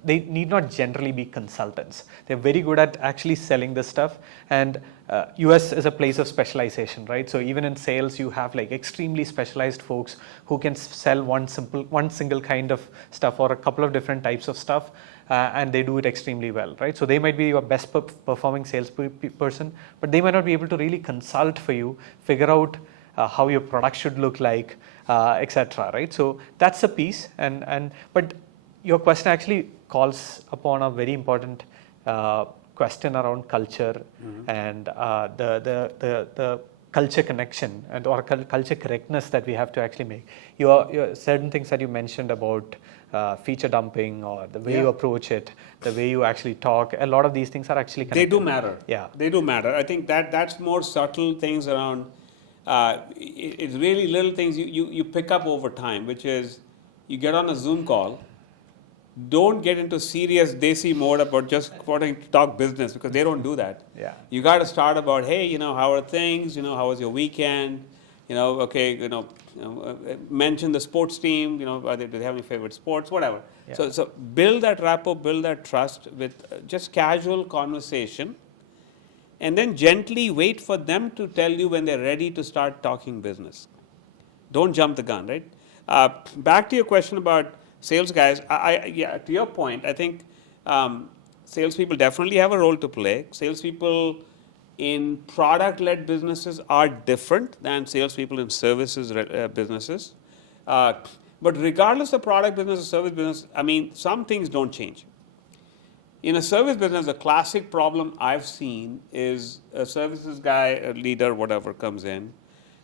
They need not generally be consultants. They're very good at actually selling this stuff. And US is a place of specialization, right? So even in sales, you have like extremely specialized folks who can sell one single kind of stuff or a couple of different types of stuff. And they do it extremely well, right? So they might be your best performing sales person, but they might not be able to really consult for you, figure out how your product should look like, etc. Right? So that's a piece. But your question actually calls upon a very important question around culture and the culture connection or culture correctness that we have to actually make. Your certain things that you mentioned about feature dumping or the way you approach it, the way you actually talk, a lot of these things are actually connected. They do matter. Yeah. They do matter. I think that's more subtle things around, it's really little things you pick up over time, which is you get on a Zoom call, don't get into serious desi mode about just wanting to talk business because they don't do that. Yeah. You got to start about, hey, how are things? How was your weekend? Mention the sports team. Do they have any favorite sports? Whatever. Yeah. So build that rapport, build that trust with just casual conversation, and then gently wait for them to tell you when they're ready to start talking business. Don't jump the gun, right? Back to your question about sales guys. To your point, I think salespeople definitely have a role to play. Salespeople in product-led businesses are different than salespeople in services businesses. But regardless of product business or service business, some things don't change. In a service business, a classic problem I've seen is a services guy, a leader, whatever, comes in.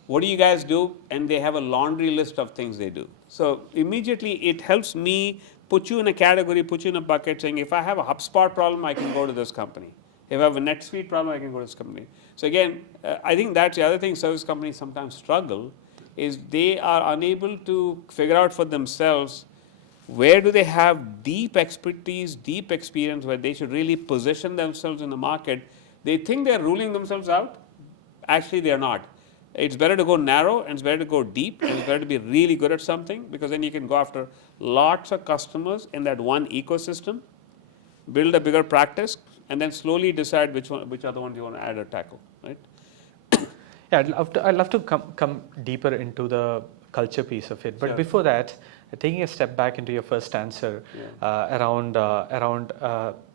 What do you guys do? And they have a laundry list of things they do. So immediately it helps me put you in a category, put you in a bucket, saying if I have a HubSpot problem, I can go to this company. If I have a NetSuite problem, I can go to this company. So again, I think that's the other thing service companies sometimes struggle, is they are unable to figure out for themselves where do they have deep expertise, deep experience, where they should really position themselves in the market. They think they're ruling themselves out. Actually, they're not. It's better to go narrow and it's better to go deep and it's better to be really good at something, because then you can go after lots of customers in that one ecosystem, build a bigger practice, and then slowly decide which other ones you want to add or tackle, right? Yeah, I'd love to come deeper into the culture piece of it. But sure. Before that, taking a step back into your first answer around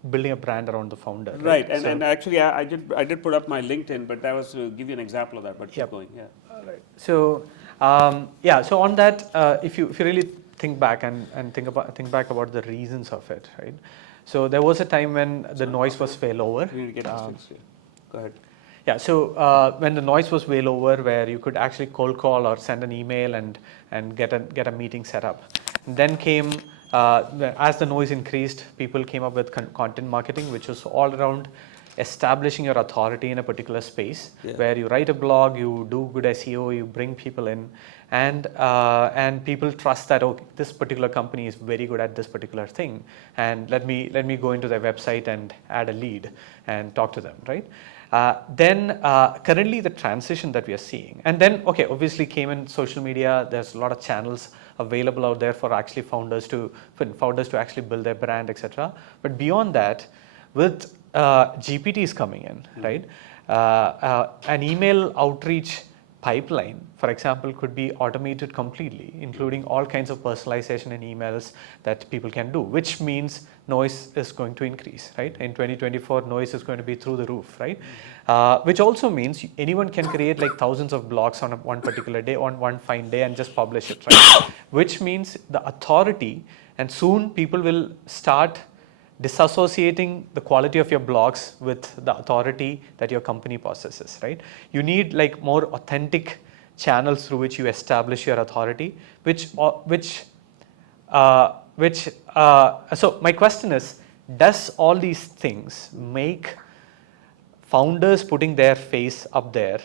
building a brand around the founder. Right, and actually I did put up my LinkedIn, but that was to give you an example of that. But keep going. Yeah. All right. So so on that, if you really think back and think back about the reasons of it, right? So there was a time when the noise was way lower. We need to get this fixed. Go ahead. Yeah, so when the noise was way lower, where you could actually cold call or send an email and get a meeting set up. And then came, as the noise increased, people came up with content marketing, which was all around establishing your authority in a particular space, where you write a blog, you do good SEO, you bring people in, and people trust that, okay, this particular company is very good at this particular thing, and let me go into their website and add a lead and talk to them, right? Then currently the transition that we are seeing, and then obviously came in social media. There's a lot of channels available out there for actually founders to actually build their brand, etc. But beyond that, with GPTs coming in, right, an email outreach pipeline, for example, could be automated completely, including all kinds of personalization in emails that people can do, which means noise is going to increase, right? In 2024, noise is going to be through the roof, right? Which also means anyone can create like thousands of blogs on one particular day, on one fine day, and just publish it, right? Which means the authority, and soon people will start disassociating the quality of your blogs with the authority that your company possesses, right? You need like more authentic channels through which you establish your authority, so my question is, does all these things make founders putting their face up there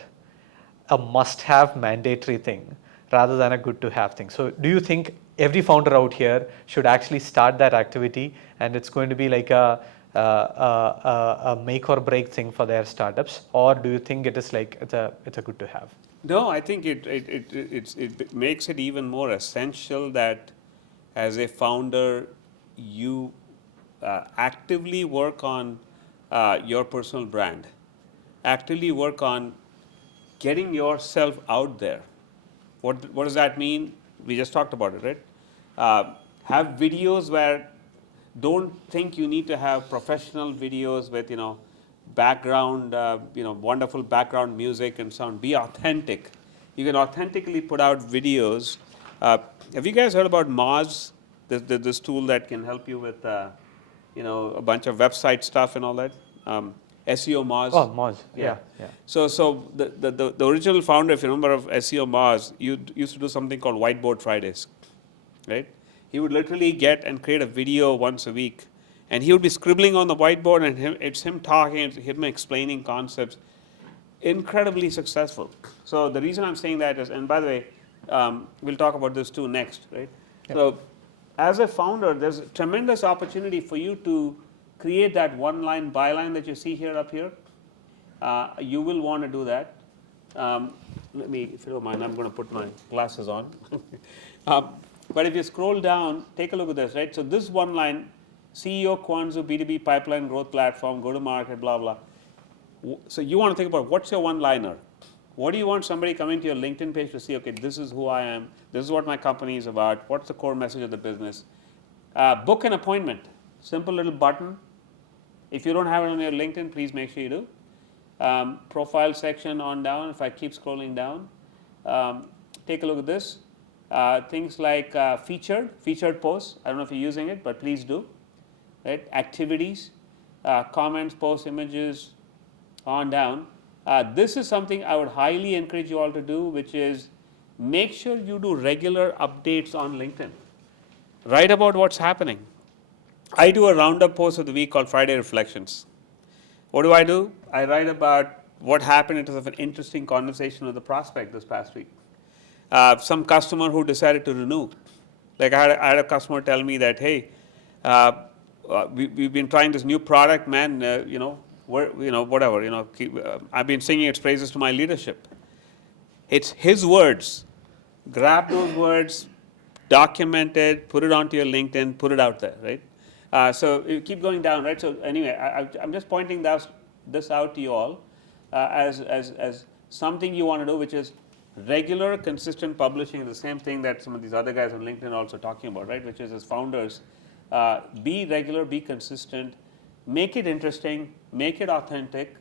a must-have mandatory thing rather than a good-to-have thing? So do you think every founder out here should actually start that activity, and it's going to be like a make or break thing for their startups, or do you think it is like it's a good-to-have? No, I think it makes it even more essential that as a founder, you actively work on your personal brand, actively work on getting yourself out there. What does that mean? We just talked about it, right? Have videos where don't think you need to have professional videos with background, wonderful background music and sound. Be authentic. You can authentically put out videos. Have you guys heard about Moz? This tool that can help you with a bunch of website stuff and all that. SEO Moz. Oh, Moz. Yeah. So the original founder, if you remember, of SEO Moz, used to do something called Whiteboard Fridays, right? He would literally get and create a video once a week, and he would be scribbling on the whiteboard, and it's him talking, it's him explaining concepts. Incredibly successful. So the reason I'm saying that is, and by the way, we'll talk about this too next, right? Yep. So as a founder, there's a tremendous opportunity for you to create that one-line byline that you see here up here. You will want to do that. Let me, if you don't mind, I'm going to put my glasses on. But if you scroll down, take a look at this, right? So this one line, CEO, Kwanzoo, B2B pipeline growth platform, go to market, blah, blah. So you want to think about what's your one-liner? What do you want somebody coming to your LinkedIn page to see, okay, this is who I am, this is what my company is about, what's the core message of the business? Book an appointment. Simple little button. If you don't have it on your LinkedIn, please make sure you do. Profile section on down, if I keep scrolling down. Take a look at this. Things like featured posts. I don't know if you're using it, but please do. Right? Activities, comments, posts, images, on down. This is something I would highly encourage you all to do, which is make sure you do regular updates on LinkedIn. Write about what's happening. I do a roundup post of the week called Friday Reflections. What do? I write about what happened in terms of an interesting conversation with a prospect this past week. Some customer who decided to renew. Like I had a customer tell me that, hey, we've been trying this new product, man. Whatever. I've been singing its praises to my leadership. It's his words. Grab those words, document it, put it onto your LinkedIn, put it out there, right? So you keep going down, right? So anyway, I'm just pointing this out to you all as something you want to do, which is regular, consistent publishing. The same thing that some of these other guys on LinkedIn are also talking about, right? Which is, as founders, be regular, be consistent, make it interesting, make it authentic.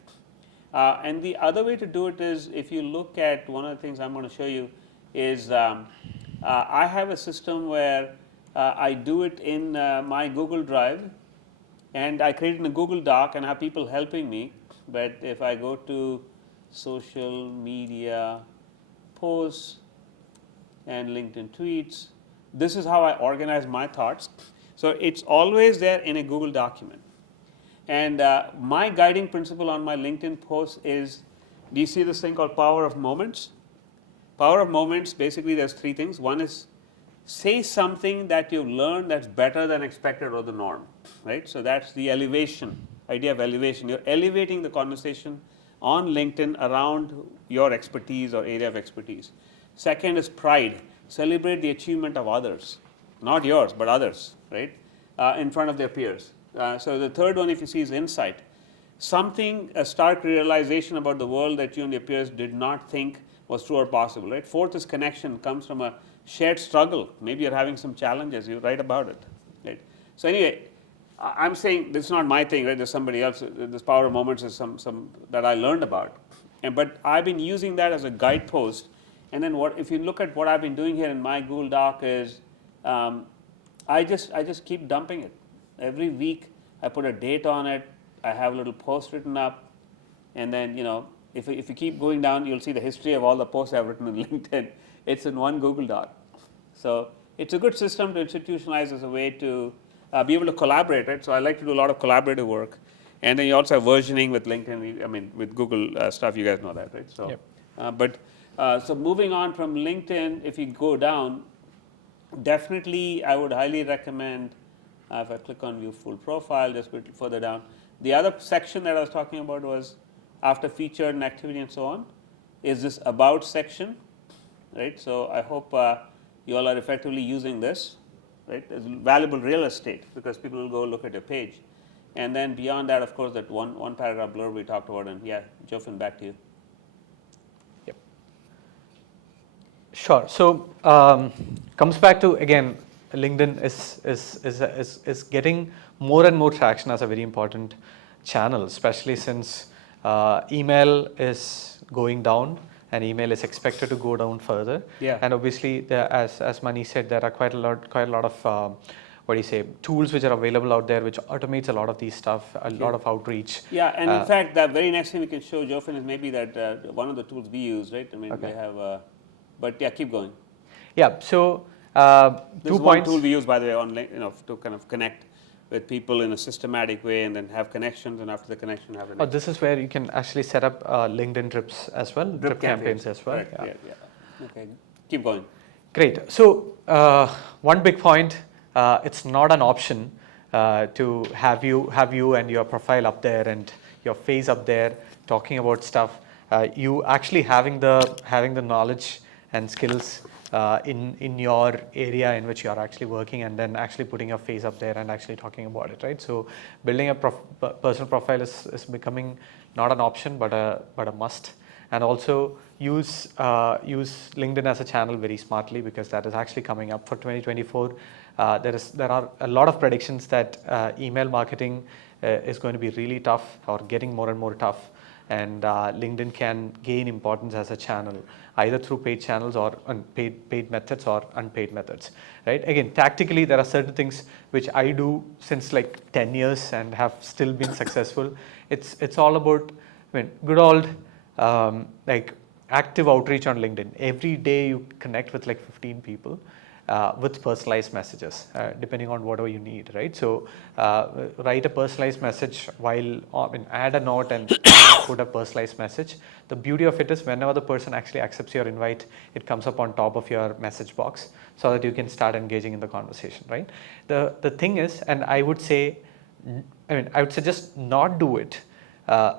And the other way to do it is, if you look at one of the things I'm going to show you is I have a system where I do it in my Google Drive, and I create it in a Google Doc and have people helping me. But if I go to social media posts and LinkedIn tweets, this is how I organize my thoughts. So it's always there in a Google document. And my guiding principle on my LinkedIn posts is, do you see this thing called power of moments? Power of moments, basically there's three things. One is say something that you've learned that's better than expected or the norm, right? So that's the elevation, idea of elevation. You're elevating the conversation on LinkedIn around your expertise or area of expertise. Second is pride. Celebrate the achievement of others, not yours, but others, right? In front of their peers. So the third one, if you see, is insight. Something, a stark realization about the world that you and your peers did not think was true or possible, right? Fourth is connection, comes from a shared struggle. Maybe you're having some challenges, you write about it, right? So anyway, I'm saying this is not my thing, right? There's somebody else. This power of moments is some that I learned about, but I've been using that as a guidepost. And then if you look at what I've been doing here in my Google Doc is, I just keep dumping it. Every week I put a date on it. I have a little post written up, and then if you keep going down, you'll see the history of all the posts I've written on LinkedIn. It's in one Google Doc. So it's a good system to institutionalize as a way to be able to collaborate, right? So I like to do a lot of collaborative work. And then you also have versioning with LinkedIn, with Google stuff, you guys know that, right? So, yep. So moving on from LinkedIn, if you go down, definitely I would highly recommend, if I click on view full profile, just a bit further down, the other section that I was talking about was after featured and activity and so on, is this about section, right? So I hope you all are effectively using this, right? It's valuable real estate because people will go look at your page. And then beyond that, of course, that one paragraph blurb we talked about, and Jofin, back to you. Yep. Sure. So comes back to, again, LinkedIn is getting more and more traction as a very important channel, especially since email is going down and email is expected to go down further. Yeah. And obviously, as Mani said, there are quite a lot of tools which are available out there which automates a lot of these stuff, a lot of outreach. Yeah, and in fact, the very next thing we can show, Jofin, is maybe that one of the tools we use, right? Okay. They have, but keep going. Yeah, so this 2 is points. one tool we use, by the way, on to kind of connect with people in a systematic way, and then have connections, and after the connection, have the next. This is where you can actually set up LinkedIn drips as well, drip campaigns as well. Right. Yeah. Okay, keep going. Great. So one big point, it's not an option to have you and your profile up there and your face up there talking about stuff. You actually having the knowledge and skills in your area in which you are actually working, and then actually putting your face up there and actually talking about it, right? So building a personal profile is becoming not an option but a must. And also use LinkedIn as a channel very smartly, because that is actually coming up for 2024. There are a lot of predictions that email marketing is going to be really tough, or getting more and more tough, and LinkedIn can gain importance as a channel, either through paid channels or paid methods or unpaid methods, right? Again, tactically, there are certain things which I do since like 10 years and have still been successful. It's all about, good old like active outreach on LinkedIn. Every day you connect with like 15 people with personalized messages, depending on whatever you need, right? So write a personalized message add a note and put a personalized message. The beauty of it is whenever the person actually accepts your invite, it comes up on top of your message box so that you can start engaging in the conversation, right? The thing is, and I would suggest not do it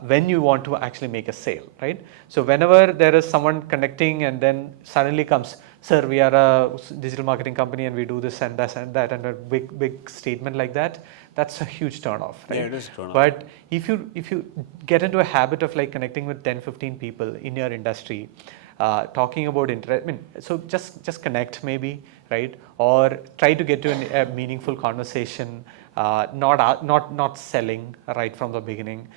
when you want to actually make a sale, right? So whenever there is someone connecting and then suddenly comes, sir, we are a digital marketing company and we do this and that and a big statement like that, that's a huge turn off, right? Yeah, it is a turn off. But if you get into a habit of like connecting with 10-15 people in your industry, talking about so just connect maybe, right? Or try to get to a meaningful conversation, not selling right from the beginning.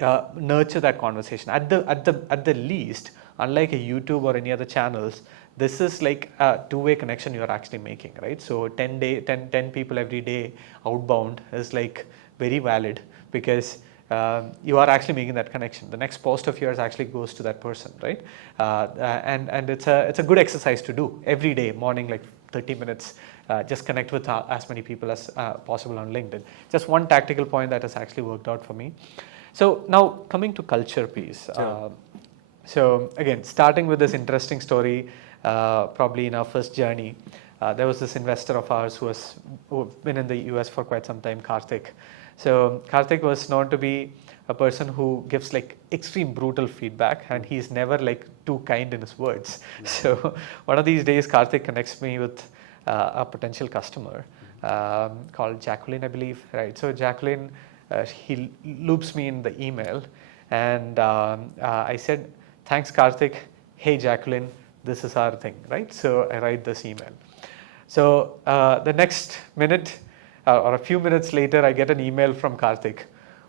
Nurture that conversation at the least. Unlike a YouTube or any other channels, this is like a two-way connection you are actually making, right? So 10 people every day outbound is like very valid, because you are actually making that connection. The next post of yours actually goes to that person, right? And it's a good exercise to do every day morning, like 30 minutes. Just connect with as many people as possible on LinkedIn. Just one tactical point that has actually worked out for me. So now coming to culture piece. Sure. So again, starting with this interesting story, probably in our first journey, there was this investor of ours who've been in the US for quite some time, Karthik. So Karthik was known to be a person who gives like extreme brutal feedback, and he's never like too kind in his words. So one of these days, Karthik connects me with a potential customer called Jacqueline, I believe, right? So Jacqueline, he loops me in the email, and I said, thanks, Karthik. hey Jacqueline, this is our thing, right? So I write this email. So the next minute or a few minutes later, I get an email from Karthik.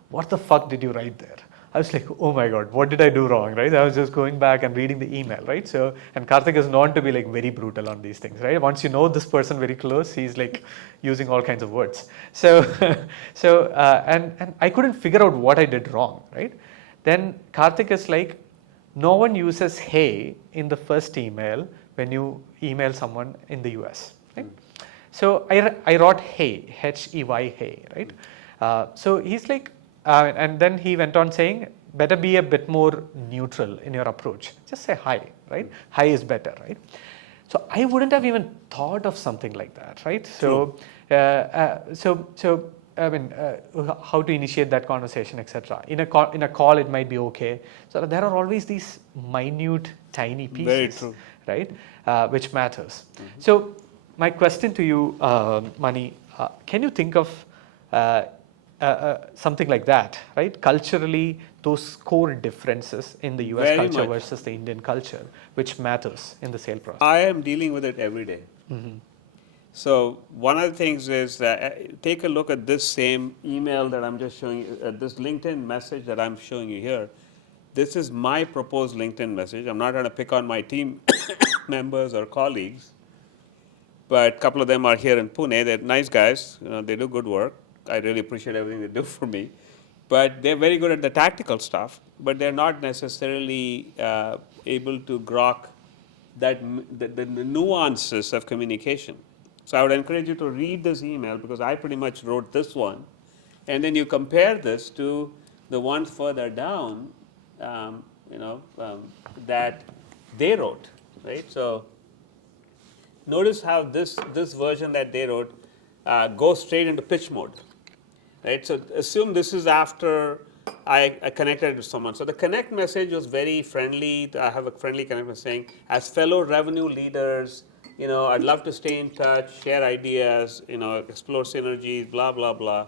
What the fuck did you write there? I was like, oh my God, what did I do wrong, right? I was just going back and reading the email, right? So, and Karthik is known to be like very brutal on these things, right? Once you know this person very close, he's like using all kinds of words. So, and I couldn't figure out what I did wrong, right? Then Karthik is like, no one uses hey in the first email when you email someone in the US, right? So I wrote hey, H-E-Y, hey, right? So he's like, and then he went on saying, better be a bit more neutral in your approach. Just say hi, right? Hi is better, right? So I wouldn't have even thought of something like that, right? So, I mean, how to initiate that conversation, etc. In a call, it might be okay. So there are always these minute, tiny pieces, right, which matters. So my question to you, Mani, can you think of something like that, right? Culturally, those core differences in the US culture versus the Indian culture, which matters in the sale process. I am dealing with it every day. So one of the things is take a look at this same email that I'm just showing you, this LinkedIn message that I'm showing you here. This is my proposed LinkedIn message. I'm not trying to pick on my team members or colleagues, but a couple of them are here in Pune. They're nice guys. They do good work. I really appreciate everything they do for me. But they're very good at the tactical stuff, but they're not necessarily able to grok that the nuances of communication. So I would encourage you to read this email because I pretty much wrote this one. And then you compare this to the ones further down, that they wrote, right? So notice how this version that they wrote goes straight into pitch mode, right? So assume this is after I connected with someone. So the connect message was very friendly. I have a friendly connect message saying, as fellow revenue leaders, I'd love to stay in touch, share ideas, explore synergies, blah, blah, blah.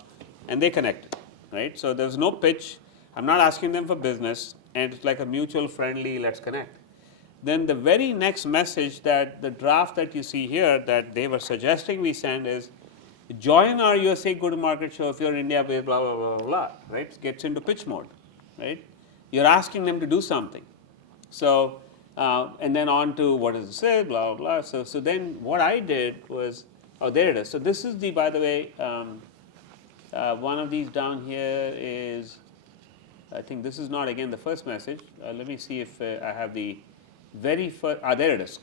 And they connected, right? So there's no pitch. I'm not asking them for business. And it's like a mutual friendly, let's connect. Then the very next message that the draft that you see here that they were suggesting we send is, join our USA go-to-market show if you're India based, blah, blah, blah, blah, right? It gets into pitch mode, right? You're asking them to do something. So, and then on to what does it say, blah, blah, blah. So then what I did was, oh, there it is. So this is the, by the way, one of these down here is, I think this is not, again, the first message. Let me see if I have the very first, there it is.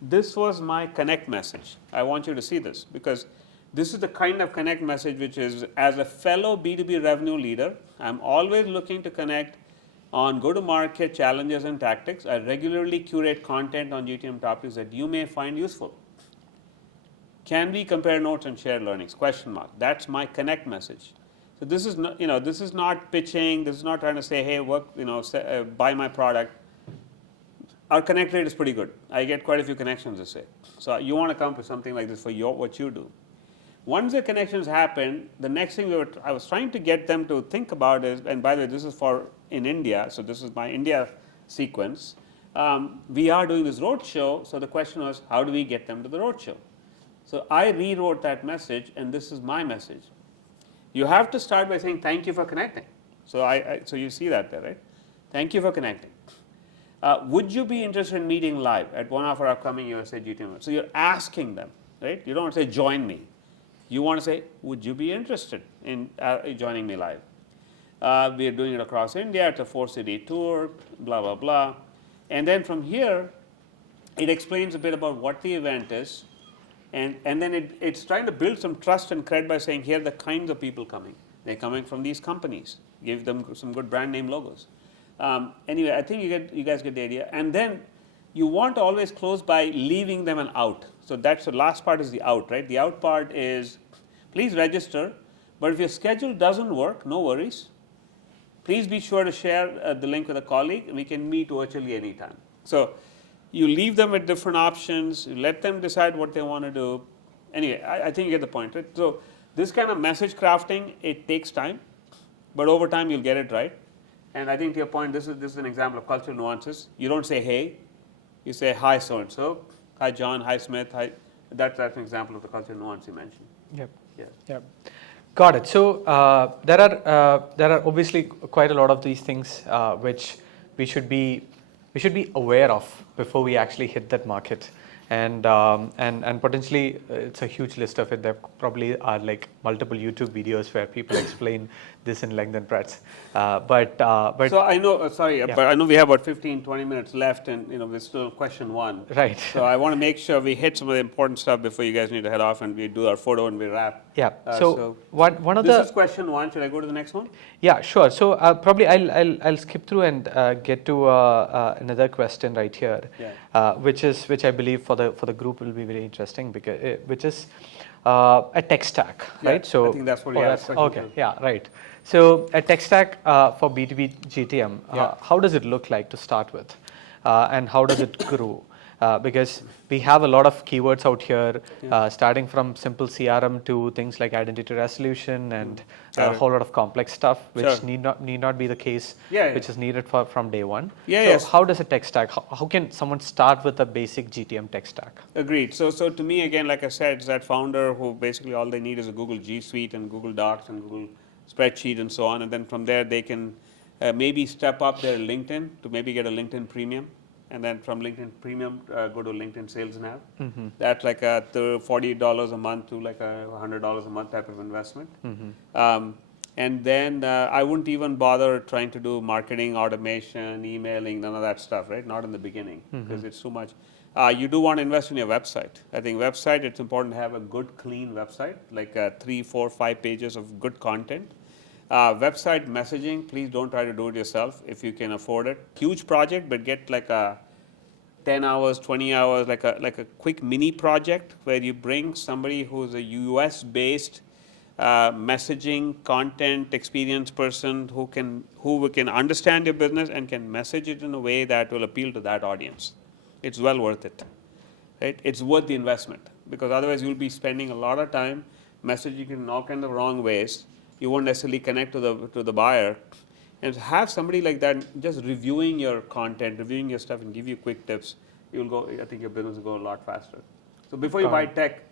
This was my connect message. I want you to see this because this is the kind of connect message which is, as a fellow B2B revenue leader, I'm always looking to connect on go-to-market challenges and tactics. I regularly curate content on GTM topics that you may find useful. Can we compare notes and share learnings? Question mark. That's my connect message. So this is not, this is not pitching. This is not trying to say, hey, work, buy my product. Our connect rate is pretty good. I get quite a few connections this way. So you want to come to something like this for what you do. Once the connections happen, the next thing I was trying to get them to think about is, and by the way, this is for in India, so this is my India sequence. We are doing this roadshow, so the question was, how do we get them to the roadshow? So I rewrote that message, and this is my message. You have to start by saying, thank you for connecting. So so you see that there, right? Thank you for connecting. Would you be interested in meeting live at one of our upcoming USA GTM events? So you're asking them, right? You don't want to say, join me. You want to say, would you be interested in joining me live? We are doing it across India. It's a 4-city tour, blah, blah, blah. And then from here, it explains a bit about what the event is. And then it's trying to build some trust and cred by saying, here are the kinds of people coming. They're coming from these companies. Give them some good brand name logos. Anyway, I think you guys get the idea. And then you want to always close by leaving them an out. So that's the last part is the out, right? The out part is, please register. But if your schedule doesn't work, no worries. Please be sure to share the link with a colleague, and we can meet virtually anytime. So you leave them with different options. You let them decide what they want to do. Anyway, I think you get the point, right? So this kind of message crafting, it takes time. But over time, you'll get it right. And I think to your point, this is an example of cultural nuances. You don't say, hey. You say, hi, so-and-so, hi, John, hi, Smith, hi. That's an example of the culture nuance you mentioned. Yep. Yeah. Yep. Got it. So there are obviously quite a lot of these things which we should be aware of before we actually hit that market, and potentially it's a huge list of it. There probably are like multiple YouTube videos where people explain this in length and breadth. But So I know, sorry, Yeah. but I know we have about 15, 20 minutes left, and we're still question one. Right. So I want to make sure we hit some of the important stuff before you guys need to head off, and we do our photo and we wrap. Yeah. So one of this the is question one. Should I go to the next one? Yeah, sure. So probably I'll skip through and get to another question right here, which I believe for the group will be very interesting, because which is a tech stack, right? So I think that's what you asked. Okay, yeah, right. So a tech stack for B2B GTM, how does it look like to start with, and how does it grow? Because we have a lot of keywords out here, starting from simple CRM to things like identity resolution and a whole lot of complex stuff, which need not be the case, which is needed from day one. So how does a tech stack? How can someone start with a basic GTM tech stack? Agreed. So to me, again, like I said, it's that founder who basically all they need is a Google G Suite and Google Docs and Google Spreadsheet and so on, and then from there they can maybe step up their LinkedIn to maybe get a LinkedIn Premium. And then from LinkedIn Premium, go to LinkedIn Sales Nav. That's like a $40 a month to like $100 a month type of investment. And then I wouldn't even bother trying to do marketing, automation, emailing, none of that stuff, right? Not in the beginning, because it's too much. You do want to invest in your website. I think website, it's important to have a good, clean website, like 3, 4, 5 pages of good content. Website messaging, please don't try to do it yourself if you can afford it. Huge project, but get like a 10 hours, 20 hours, like a quick mini project where you bring somebody who's a US-based messaging, content, experience person who can understand your business and can message it in a way that will appeal to that audience. It's well worth it, right? It's worth the investment, because otherwise you'll be spending a lot of time messaging in all kinds of wrong ways. You won't necessarily connect to the buyer, and to have somebody like that just reviewing your content, reviewing your stuff, and give you quick tips, you'll go. I think your business will go a lot faster. So before you buy tech,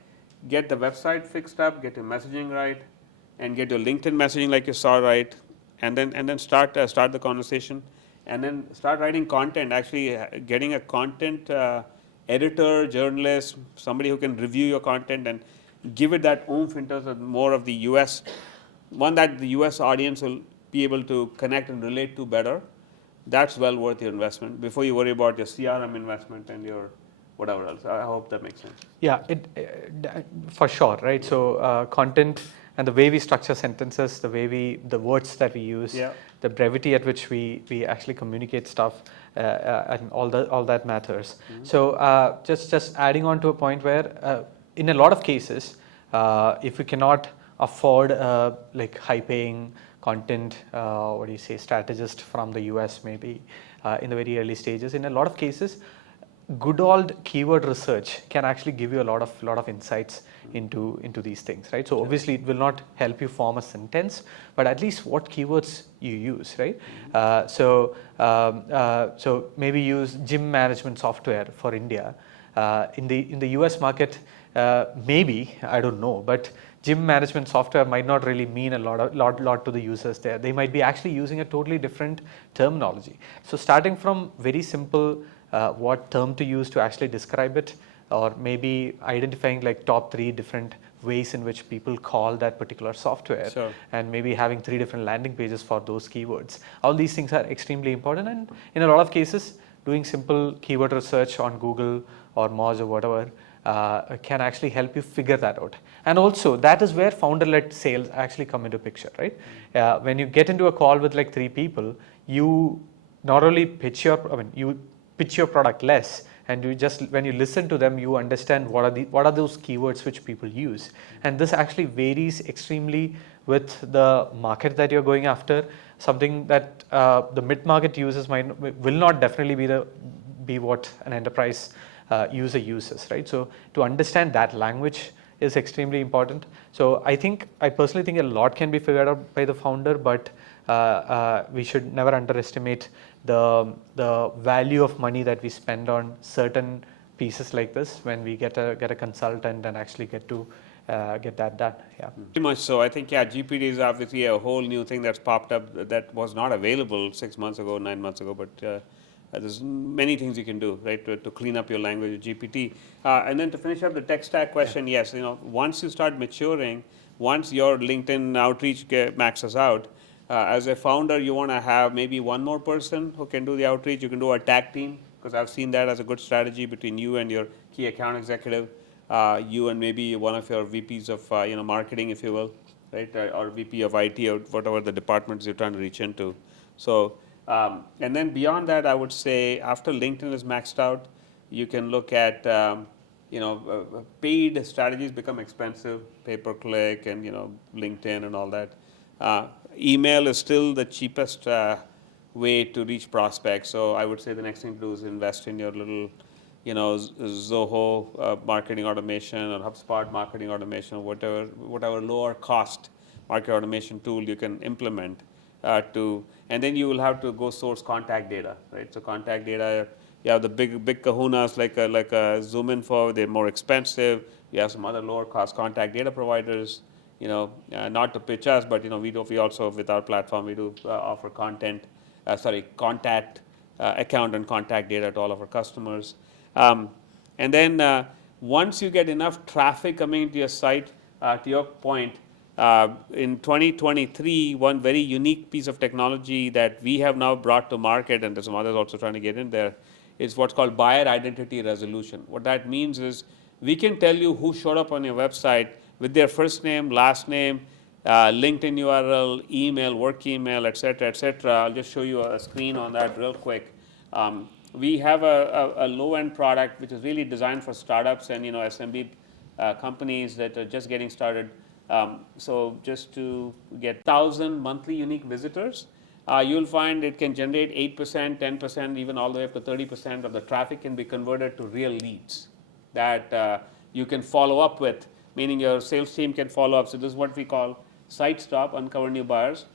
get the website fixed up, get your messaging right, and get your LinkedIn messaging like you saw right, and then start the conversation, and then start writing content. Actually, getting a content editor, journalist, somebody who can review your content and give it that oomph in terms of more of the US. One that the US audience will be able to connect and relate to better. That's well worth your investment before you worry about your CRM investment and your whatever else. I hope that makes sense. Yeah, for sure, right? So content and the way we structure sentences, the words that we use, the brevity at which we actually communicate stuff, and all that matters. So just adding on to a point where in a lot of cases, if we cannot afford like high-paying content, strategist from the US maybe in the very early stages. In a lot of cases, good old keyword research can actually give you a lot of insights into these things, right? So obviously it will not help you form a sentence, but at least what keywords you use, right? So maybe use gym management software for India. In the US market, maybe, I don't know, but gym management software might not really mean a lot to the users there. They might be actually using a totally different terminology. So starting from very simple, what term to use to actually describe it, or maybe identifying like top 3 different ways in which people call that particular software, and maybe having 3 different landing pages for those keywords. All these things are extremely important, and in a lot of cases, doing simple keyword research on Google or Moz or whatever can actually help you figure that out. And also, that is where founder-led sales actually come into picture, right? When you get into a call with like 3 people, you not only you pitch your product less, and when you listen to them, you understand what are those keywords which people use. And this actually varies extremely with the market that you're going after. Something that the mid-market users will not definitely be what an enterprise user uses, right? So to understand that language is extremely important. So I personally think a lot can be figured out by the founder, but we should never underestimate the value of money that we spend on certain pieces like this when we get a consultant and actually get to get that done. Yeah. Pretty much so. I think, yeah, GPT is obviously a whole new thing that's popped up that was not available 6 months ago, 9 months ago, but there's many things you can do, right, to clean up your language with GPT. And then to finish up the tech stack question, yes, once you start maturing, once your LinkedIn outreach maxes out, as a founder, you want to have maybe one more person who can do the outreach. You can do a tag team, because I've seen that as a good strategy between you and your key account executive, you and maybe one of your VPs of marketing, if you will, right, or VP of IT, or whatever the departments you're trying to reach into. So, and then beyond that, I would say after LinkedIn is maxed out, you can look at paid strategies become expensive, pay-per-click and LinkedIn and all that. Email is still the cheapest way to reach prospects. So I would say the next thing to do is invest in your little, Zoho marketing automation or HubSpot marketing automation, whatever lower cost market automation tool you can implement and then you will have to go source contact data, right? So contact data, you have the big kahunas like a ZoomInfo, they're more expensive. You have some other lower cost contact data providers. Not to pitch us, but we also, with our platform, we do offer contact account and contact data to all of our customers. And then once you get enough traffic coming into your site, to your point, in 2023, one very unique piece of technology that we have now brought to market, and there's some others also trying to get in there, is what's called buyer identity resolution. What that means is we can tell you who showed up on your website with their first name, last name, LinkedIn URL, email, work email, et cetera, et cetera. I'll just show you a screen on that real quick. We have a low-end product which is really designed for startups and SMB companies that are just getting started. So just to get 1,000 monthly unique visitors, you'll find it can generate 8%, 10%, even all the way up to 30% of the traffic can be converted to real leads that you can follow up with, meaning your sales team can follow up. So this is what we call Site Stop, Uncover New Buyers.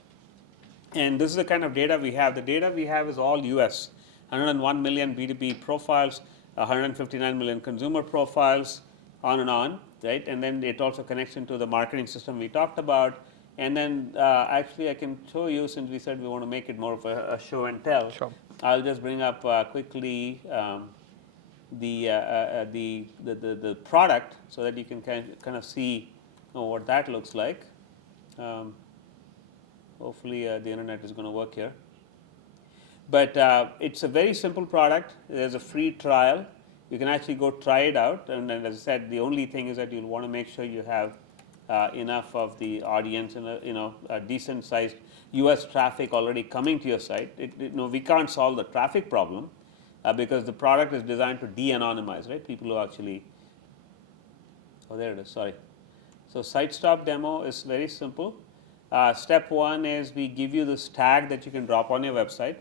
And this is the kind of data we have. The data we have is all US, 101 million B2B profiles, 159 million consumer profiles, on and on, right? And then it also connects into the marketing system we talked about. And then actually I can show you, since we said we want to make it more of a show and tell. Sure. I'll just bring up quickly the product so that you can kind of see what that looks like. Hopefully the internet is going to work here. But it's a very simple product. There's a free trial. You can actually go try it out. And then, as I said, the only thing is that you'll want to make sure you have enough of the audience and a decent sized US traffic already coming to your site. We can't solve the traffic problem because the product is designed to de-anonymize, right? People who actually, there it is, sorry. So Site Stop demo is very simple. Step one is we give you this tag that you can drop on your website.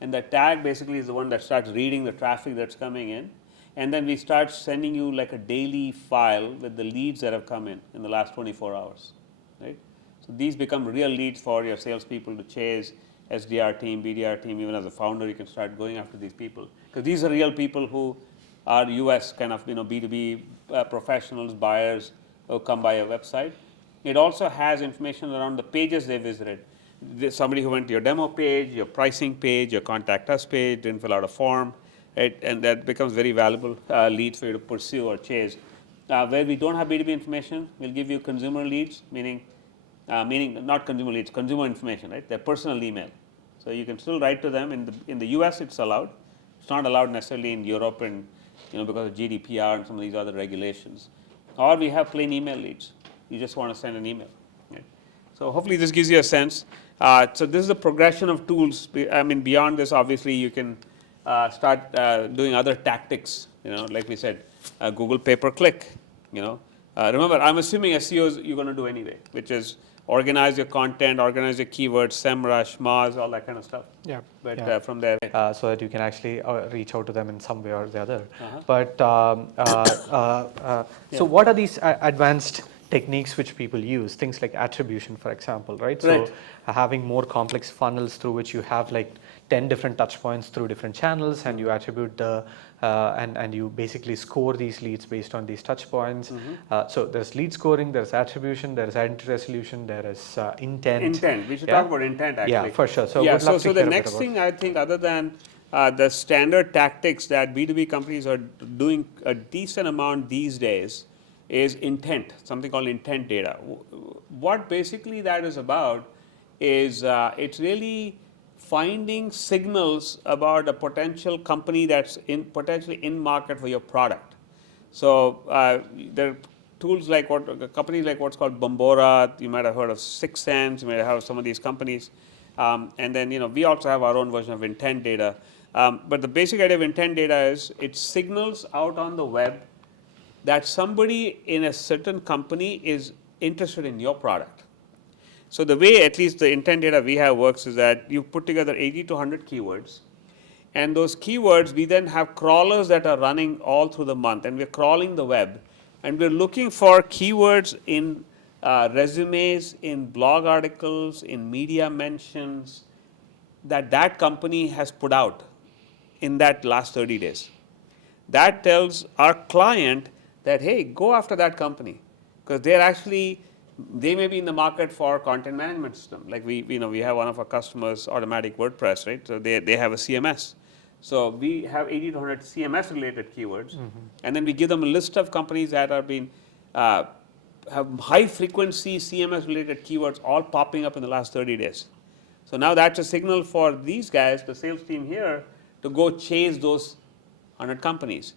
And the tag basically is the one that starts reading the traffic that's coming in. And then we start sending you like a daily file with the leads that have come in the last 24 hours, right? So these become real leads for your salespeople to chase, SDR team, BDR team. Even as a founder, you can start going after these people because these are real people who are US kind of B2B professionals, buyers who come by your website. It also has information around the pages they visited. There's somebody who went to your demo page, your pricing page, your contact us page, didn't fill out a form. Right? And that becomes very valuable leads for you to pursue or chase. Where we don't have B2B information, we'll give you consumer leads, meaning not consumer leads, consumer information, right? Their personal email. So you can still write to them. In the US, it's allowed. It's not allowed necessarily in Europe and because of GDPR and some of these other regulations. Or we have plain email leads. You just want to send an email. Right? So hopefully this gives you a sense. So this is a progression of tools. I mean, beyond this, obviously, you can start doing other tactics, like we said, Google pay-per-click, Remember, I'm assuming SEO you're going to do anyway, which is organize your content, organize your keywords, SEMrush, Moz, all that kind of stuff. Yeah. But from there. So that you can actually reach out to them in some way or the other. Uh-huh. But so what are these advanced techniques which people use, things like attribution, for example, right? Right. So having more complex funnels through which you have like 10 different touch points through different channels, and you attribute the and you basically score these leads based on these touch points. So there's lead scoring, there's attribution, there's identity resolution, there is intent. Intent. We should talk about intent actually. Yeah, for sure. So yeah. would love to So hear the a bit next about. thing I think, other than the standard tactics that B2B companies are doing a decent amount these days, is intent. Something called intent data. What basically that is about is it's really finding signals about a potential company that's potentially in market for your product. So there are tools like companies like what's called Bombora. You might have heard of 6 Sense. You might have heard of some of these companies. And then we also have our own version of intent data. But the basic idea of intent data is it signals out on the web that somebody in a certain company is interested in your product. So the way at least the intent data we have works is that you put together 80 to 100 keywords, and those keywords we then have crawlers that are running all through the month, and we're crawling the web, and we're looking for keywords in resumes, in blog articles, in media mentions that company has put out in that last 30 days. That tells our client that, hey, go after that company, because they may be in the market for content management system. Like we have one of our customers, Automatic WordPress, right? So they have a CMS. So we have 80 to 100 CMS related keywords, and then we give them a list of companies that are being have high frequency CMS related keywords all popping up in the last 30 days. So now that's a signal for these guys, the sales team here, to go chase those 100 companies.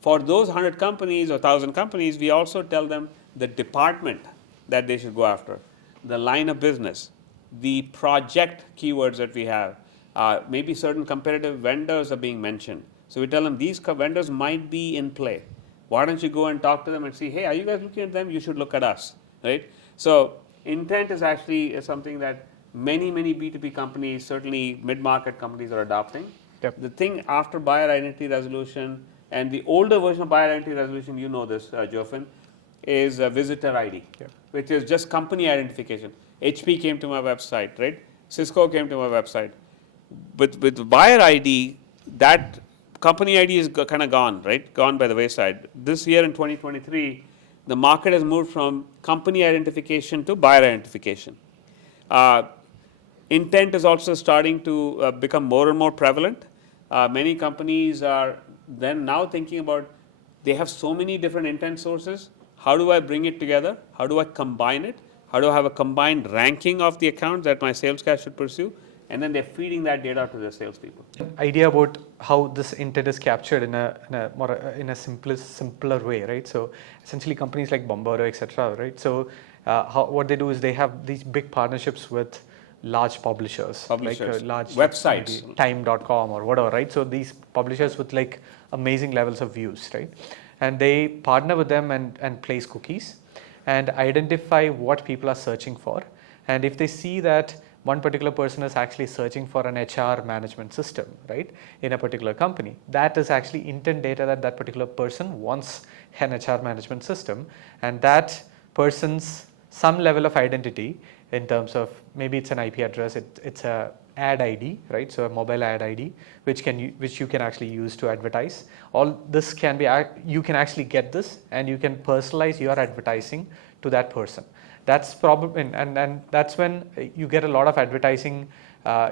For those 100 companies or 1,000 companies, we also tell them the department that they should go after, the line of business, the project keywords that we have. Maybe certain competitive vendors are being mentioned. So we tell them these vendors might be in play. Why don't you go and talk to them and see, hey, are you guys looking at them? You should look at us, right? So intent is actually something that many B2B companies, certainly mid-market companies, are adopting. Yep. The thing after buyer identity resolution, and the older version of buyer identity resolution, you know this, Jofin, is visitor ID, which is just company identification. HP came to my website, right? Cisco came to my website. With buyer ID, that company ID is kind of gone, right? Gone by the wayside. This year in 2023, the market has moved from company identification to buyer identification. Intent is also starting to become more and more prevalent. Many companies are then now thinking about, they have so many different intent sources. How do I bring it together? How do I combine it? How do I have a combined ranking of the accounts that my sales guys should pursue? And then they're feeding that data to their salespeople. Idea about how this intent is captured in a simpler way, right? So essentially, companies like Bombora, etc., right? So what they do is they have these big partnerships with large publishers. Like large websites, time.com or whatever, right? So these publishers with like amazing levels of views, right? And they partner with them and place cookies and identify what people are searching for. And if they see that one particular person is actually searching for an HR management system, right, in a particular company, that is actually intent data that particular person wants an HR management system, and that person's some level of identity in terms of maybe it's an IP address, it's a ad ID, right? So a mobile ad ID, which you can actually use to advertise. All this can be, you can actually get this, and you can personalize your advertising to that person. That's probably, and that's when you get a lot of advertising.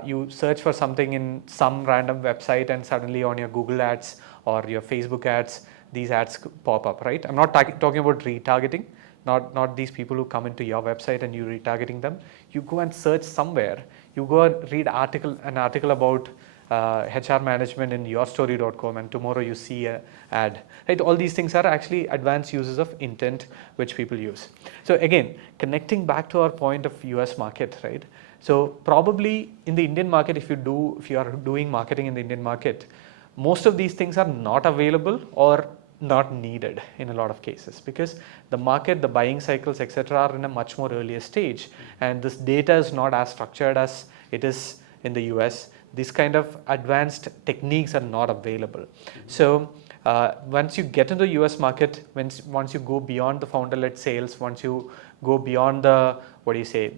You search for something in some random website, and suddenly on your Google ads or your Facebook ads, these ads pop up, right? I'm not talking about retargeting. Not these people who come into your website and you retargeting them. You go and search somewhere. You go and read an article about HR management in yourstory.com, and tomorrow you see an ad. Right? All these things are actually advanced uses of intent which people use. So again, connecting back to our point of US market, right? So probably in the Indian market, if you are doing marketing in the Indian market, most of these things are not available or not needed in a lot of cases, because the market, the buying cycles, etc., are in a much more earlier stage, and this data is not as structured as it is in the US. These kind of advanced techniques are not available. So Once you get into the US market, once you go beyond the founder-led sales, once you go beyond the,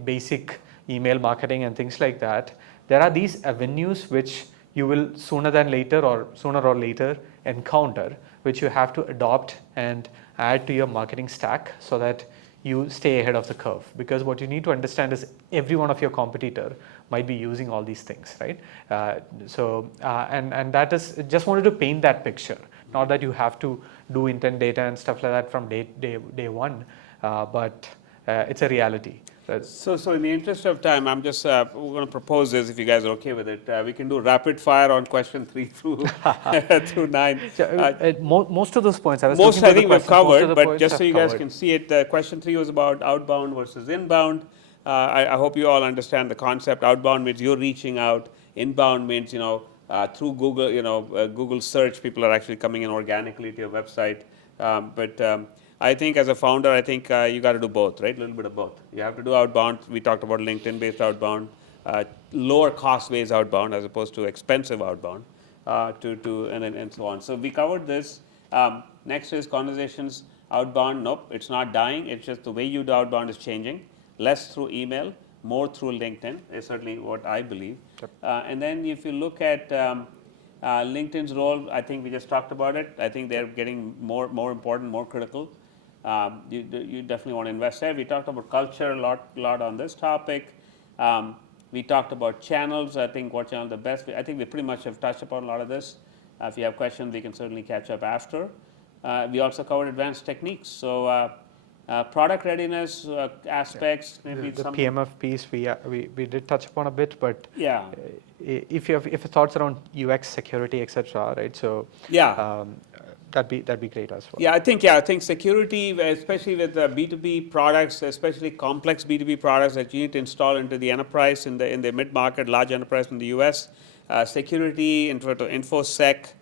basic email marketing and things like that, there are these avenues which you will sooner or later encounter, which you have to adopt and add to your marketing stack so that you stay ahead of the curve. Because what you need to understand is every one of your competitor might be using all these things, right? And that is, just wanted to paint that picture. Not that you have to do intent data and stuff like that from day one, but it's a reality. So in the interest of time, I'm just we're going to propose this, if you guys are okay with it. We can do rapid fire on question 3 through through 9. Most of those points, I think we've covered, but just so you guys can see it, question 3 was about outbound versus inbound. I hope you all understand the concept. Outbound means you're reaching out. Inbound means, through Google, Google search, people are actually coming in organically to your website. I think as a founder, I think you got to do both, right? A little bit of both. You have to do outbound. We talked about LinkedIn-based outbound, lower cost-based outbound as opposed to expensive outbound, and so on. So we covered this. Next is conversations outbound. Nope, it's not dying. It's just the way you do outbound is changing. Less through email, more through LinkedIn is certainly what I believe. Yep. And then if you look at LinkedIn's role, I think we just talked about it. I think they're getting more important, more critical. You definitely want to invest there. We talked about culture a lot on this topic. We talked about channels. I think what channel the best. I think we pretty much have touched upon a lot of this. If you have questions, we can certainly catch up after. We also covered advanced techniques. So product readiness aspects. Maybe the PMF piece we did touch upon a bit, but yeah, if you have thoughts around UX security, etc., right? So yeah. That'd be great as well. Yeah, I think security, especially with B2B products, especially complex B2B products that you need to install into the enterprise in the mid-market, large enterprise in the US, security, InfoSec,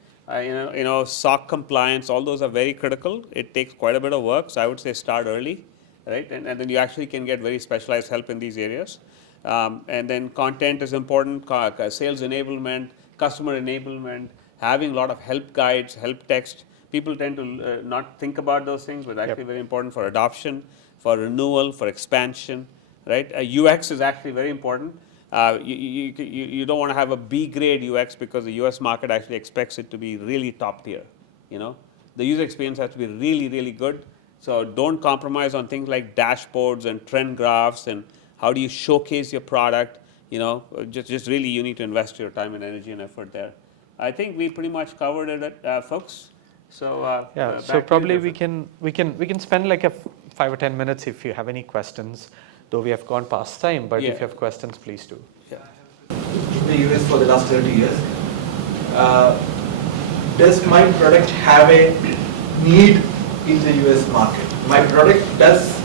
SOC compliance, all those are very critical. It takes quite a bit of work, so I would say start early, right? And then you actually can get very specialized help in these areas. And then content is important, sales enablement, customer enablement, having a lot of help guides, help text. People tend to not think about those things, but actually very important for adoption, for renewal, for expansion, right? UX is actually very important. You don't want to have a B grade UX because the US market actually expects it to be really top tier. The user experience has to be really, really good. So don't compromise on things like dashboards and trend graphs and how do you showcase your product. Just really you need to invest your time and energy and effort there. I think we pretty much covered it, folks. So so probably we can spend like 5 or 10 minutes if you have any questions. Though we have gone past time, but if you have questions, please do. Yeah. In the US for the last 30 years, does my product have a need in the US market? My product does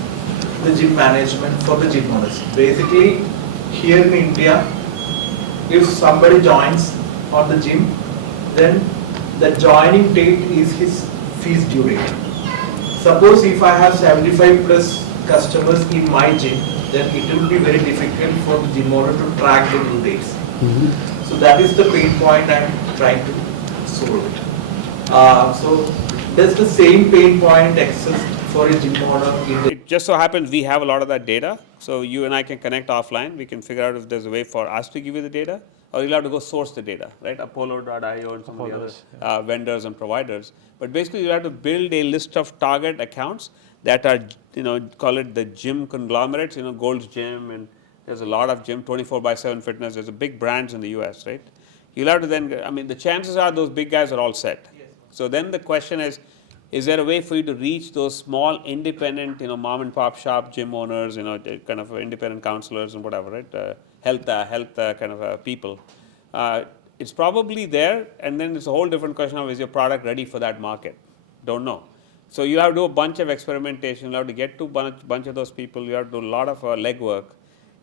the gym management for the gym owners. Basically, here in India, if somebody joins on the gym, then the joining date is his fees due date. Suppose if I have 75 plus customers in my gym, then it will be very difficult for the gym owner to track the due dates. Mm-hmm. So that is the pain point I am trying to solve it. So does the same pain point exist for a gym owner? It just so happens we have a lot of that data. So you and I can connect offline. We can figure out if there's a way for us to give you the data, or you'll have to go source the data, right? Apollo.io and some of the other vendors and providers. But basically, you have to build a list of target accounts that are, call it the gym conglomerates, Gold's Gym, and there's a lot of gym, 24/7 fitness. There's a big brands in the US, right? You'll have to then, the chances are those big guys are all set. Yes. So then the question is there a way for you to reach those small, independent, mom and pop shop gym owners, kind of independent counselors and whatever, right? Health kind of people. It's probably there, and then it's a whole different question of is your product ready for that market? Don't know. So you have to do a bunch of experimentation. You have to get to a bunch of those people. You have to do a lot of legwork,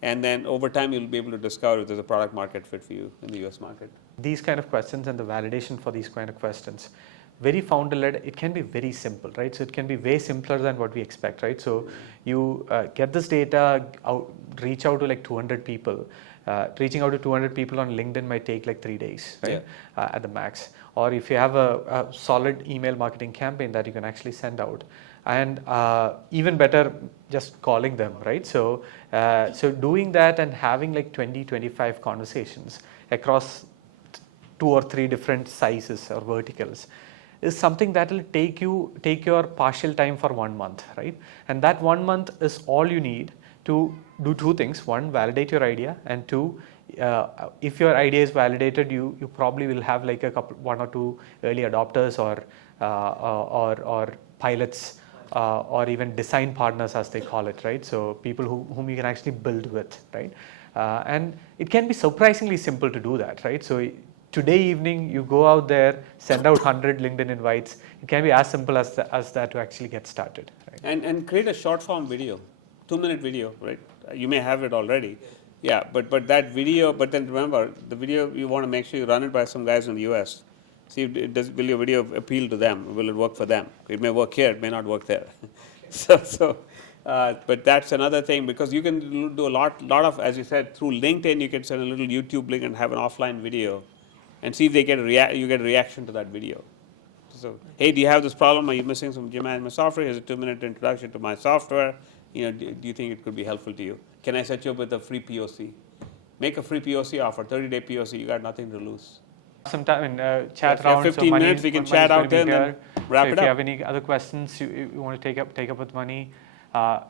and then over time you'll be able to discover if there's a product market fit for you in the US market. These kind of questions and the validation for these kind of questions, very founder-led, it can be very simple, right? So it can be way simpler than what we expect, right? So you get this data, reach out to like 200 people, Reaching out to 200 people on LinkedIn might take like 3 days, right? Yeah. At the max. Or if you have a solid email marketing campaign that you can actually send out, and even better, just calling them, right? So doing that and having like 20-25 conversations across 2 or 3 different sizes or verticals is something that will take your partial time for 1 month, right? And that 1 month is all you need to do 2 things. 1, validate your idea, and 2, if your idea is validated, you probably will have like 1 or 2 early adopters or pilots, or even design partners, as they call it, right? So people whom you can actually build with, right? And it can be surprisingly simple to do that, right? So today evening, you go out there, send out 100 LinkedIn invites. It can be as simple as that to actually get started, right? And create a short form video, 2-minute video, right? You may have it already. Yeah, but that video, but then remember, the video, you want to make sure you run it by some guys in the US. See, will your video appeal to them? Will it work for them? It may work here, it may not work there. But that's another thing, because you can do a lot of, as you said, through LinkedIn, you can send a little YouTube link and have an offline video, and see if they you get a reaction to that video. So, hey, do you have this problem? Are you missing some gym management software? Here's a 2-minute introduction to my software. Do you think it could be helpful to you? Can I set you up with a free POC? Make a free POC offer, 30-day POC. You got nothing to lose. Sometime in chat round. 15 minutes, we can chat out there and then wrap it up. If you have any other questions you want to take up with Mani,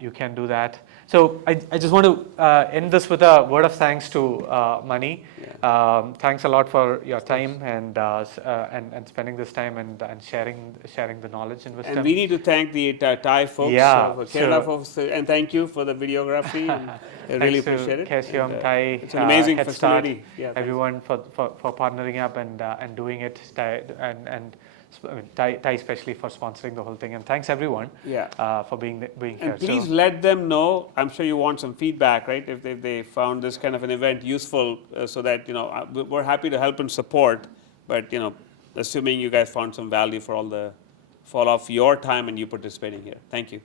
you can do that. So I just want to end this with a word of thanks to Mani. Yeah. Thanks a lot for your time and spending this time and sharing the knowledge and wisdom. And we need to thank the Thai folks, Kerala folks, and thank you for the videography. I really appreciate it. Keshyam, Thai, it's an amazing Head Start, facility. Yeah, everyone for partnering up and doing it, and Thai especially for sponsoring the whole thing, and thanks everyone for being here. And please let them know. I'm sure you want some feedback, right? If they found this kind of an event useful, so that we're happy to help and support. But assuming you guys found some value for all of your time and you participating here. Thank you.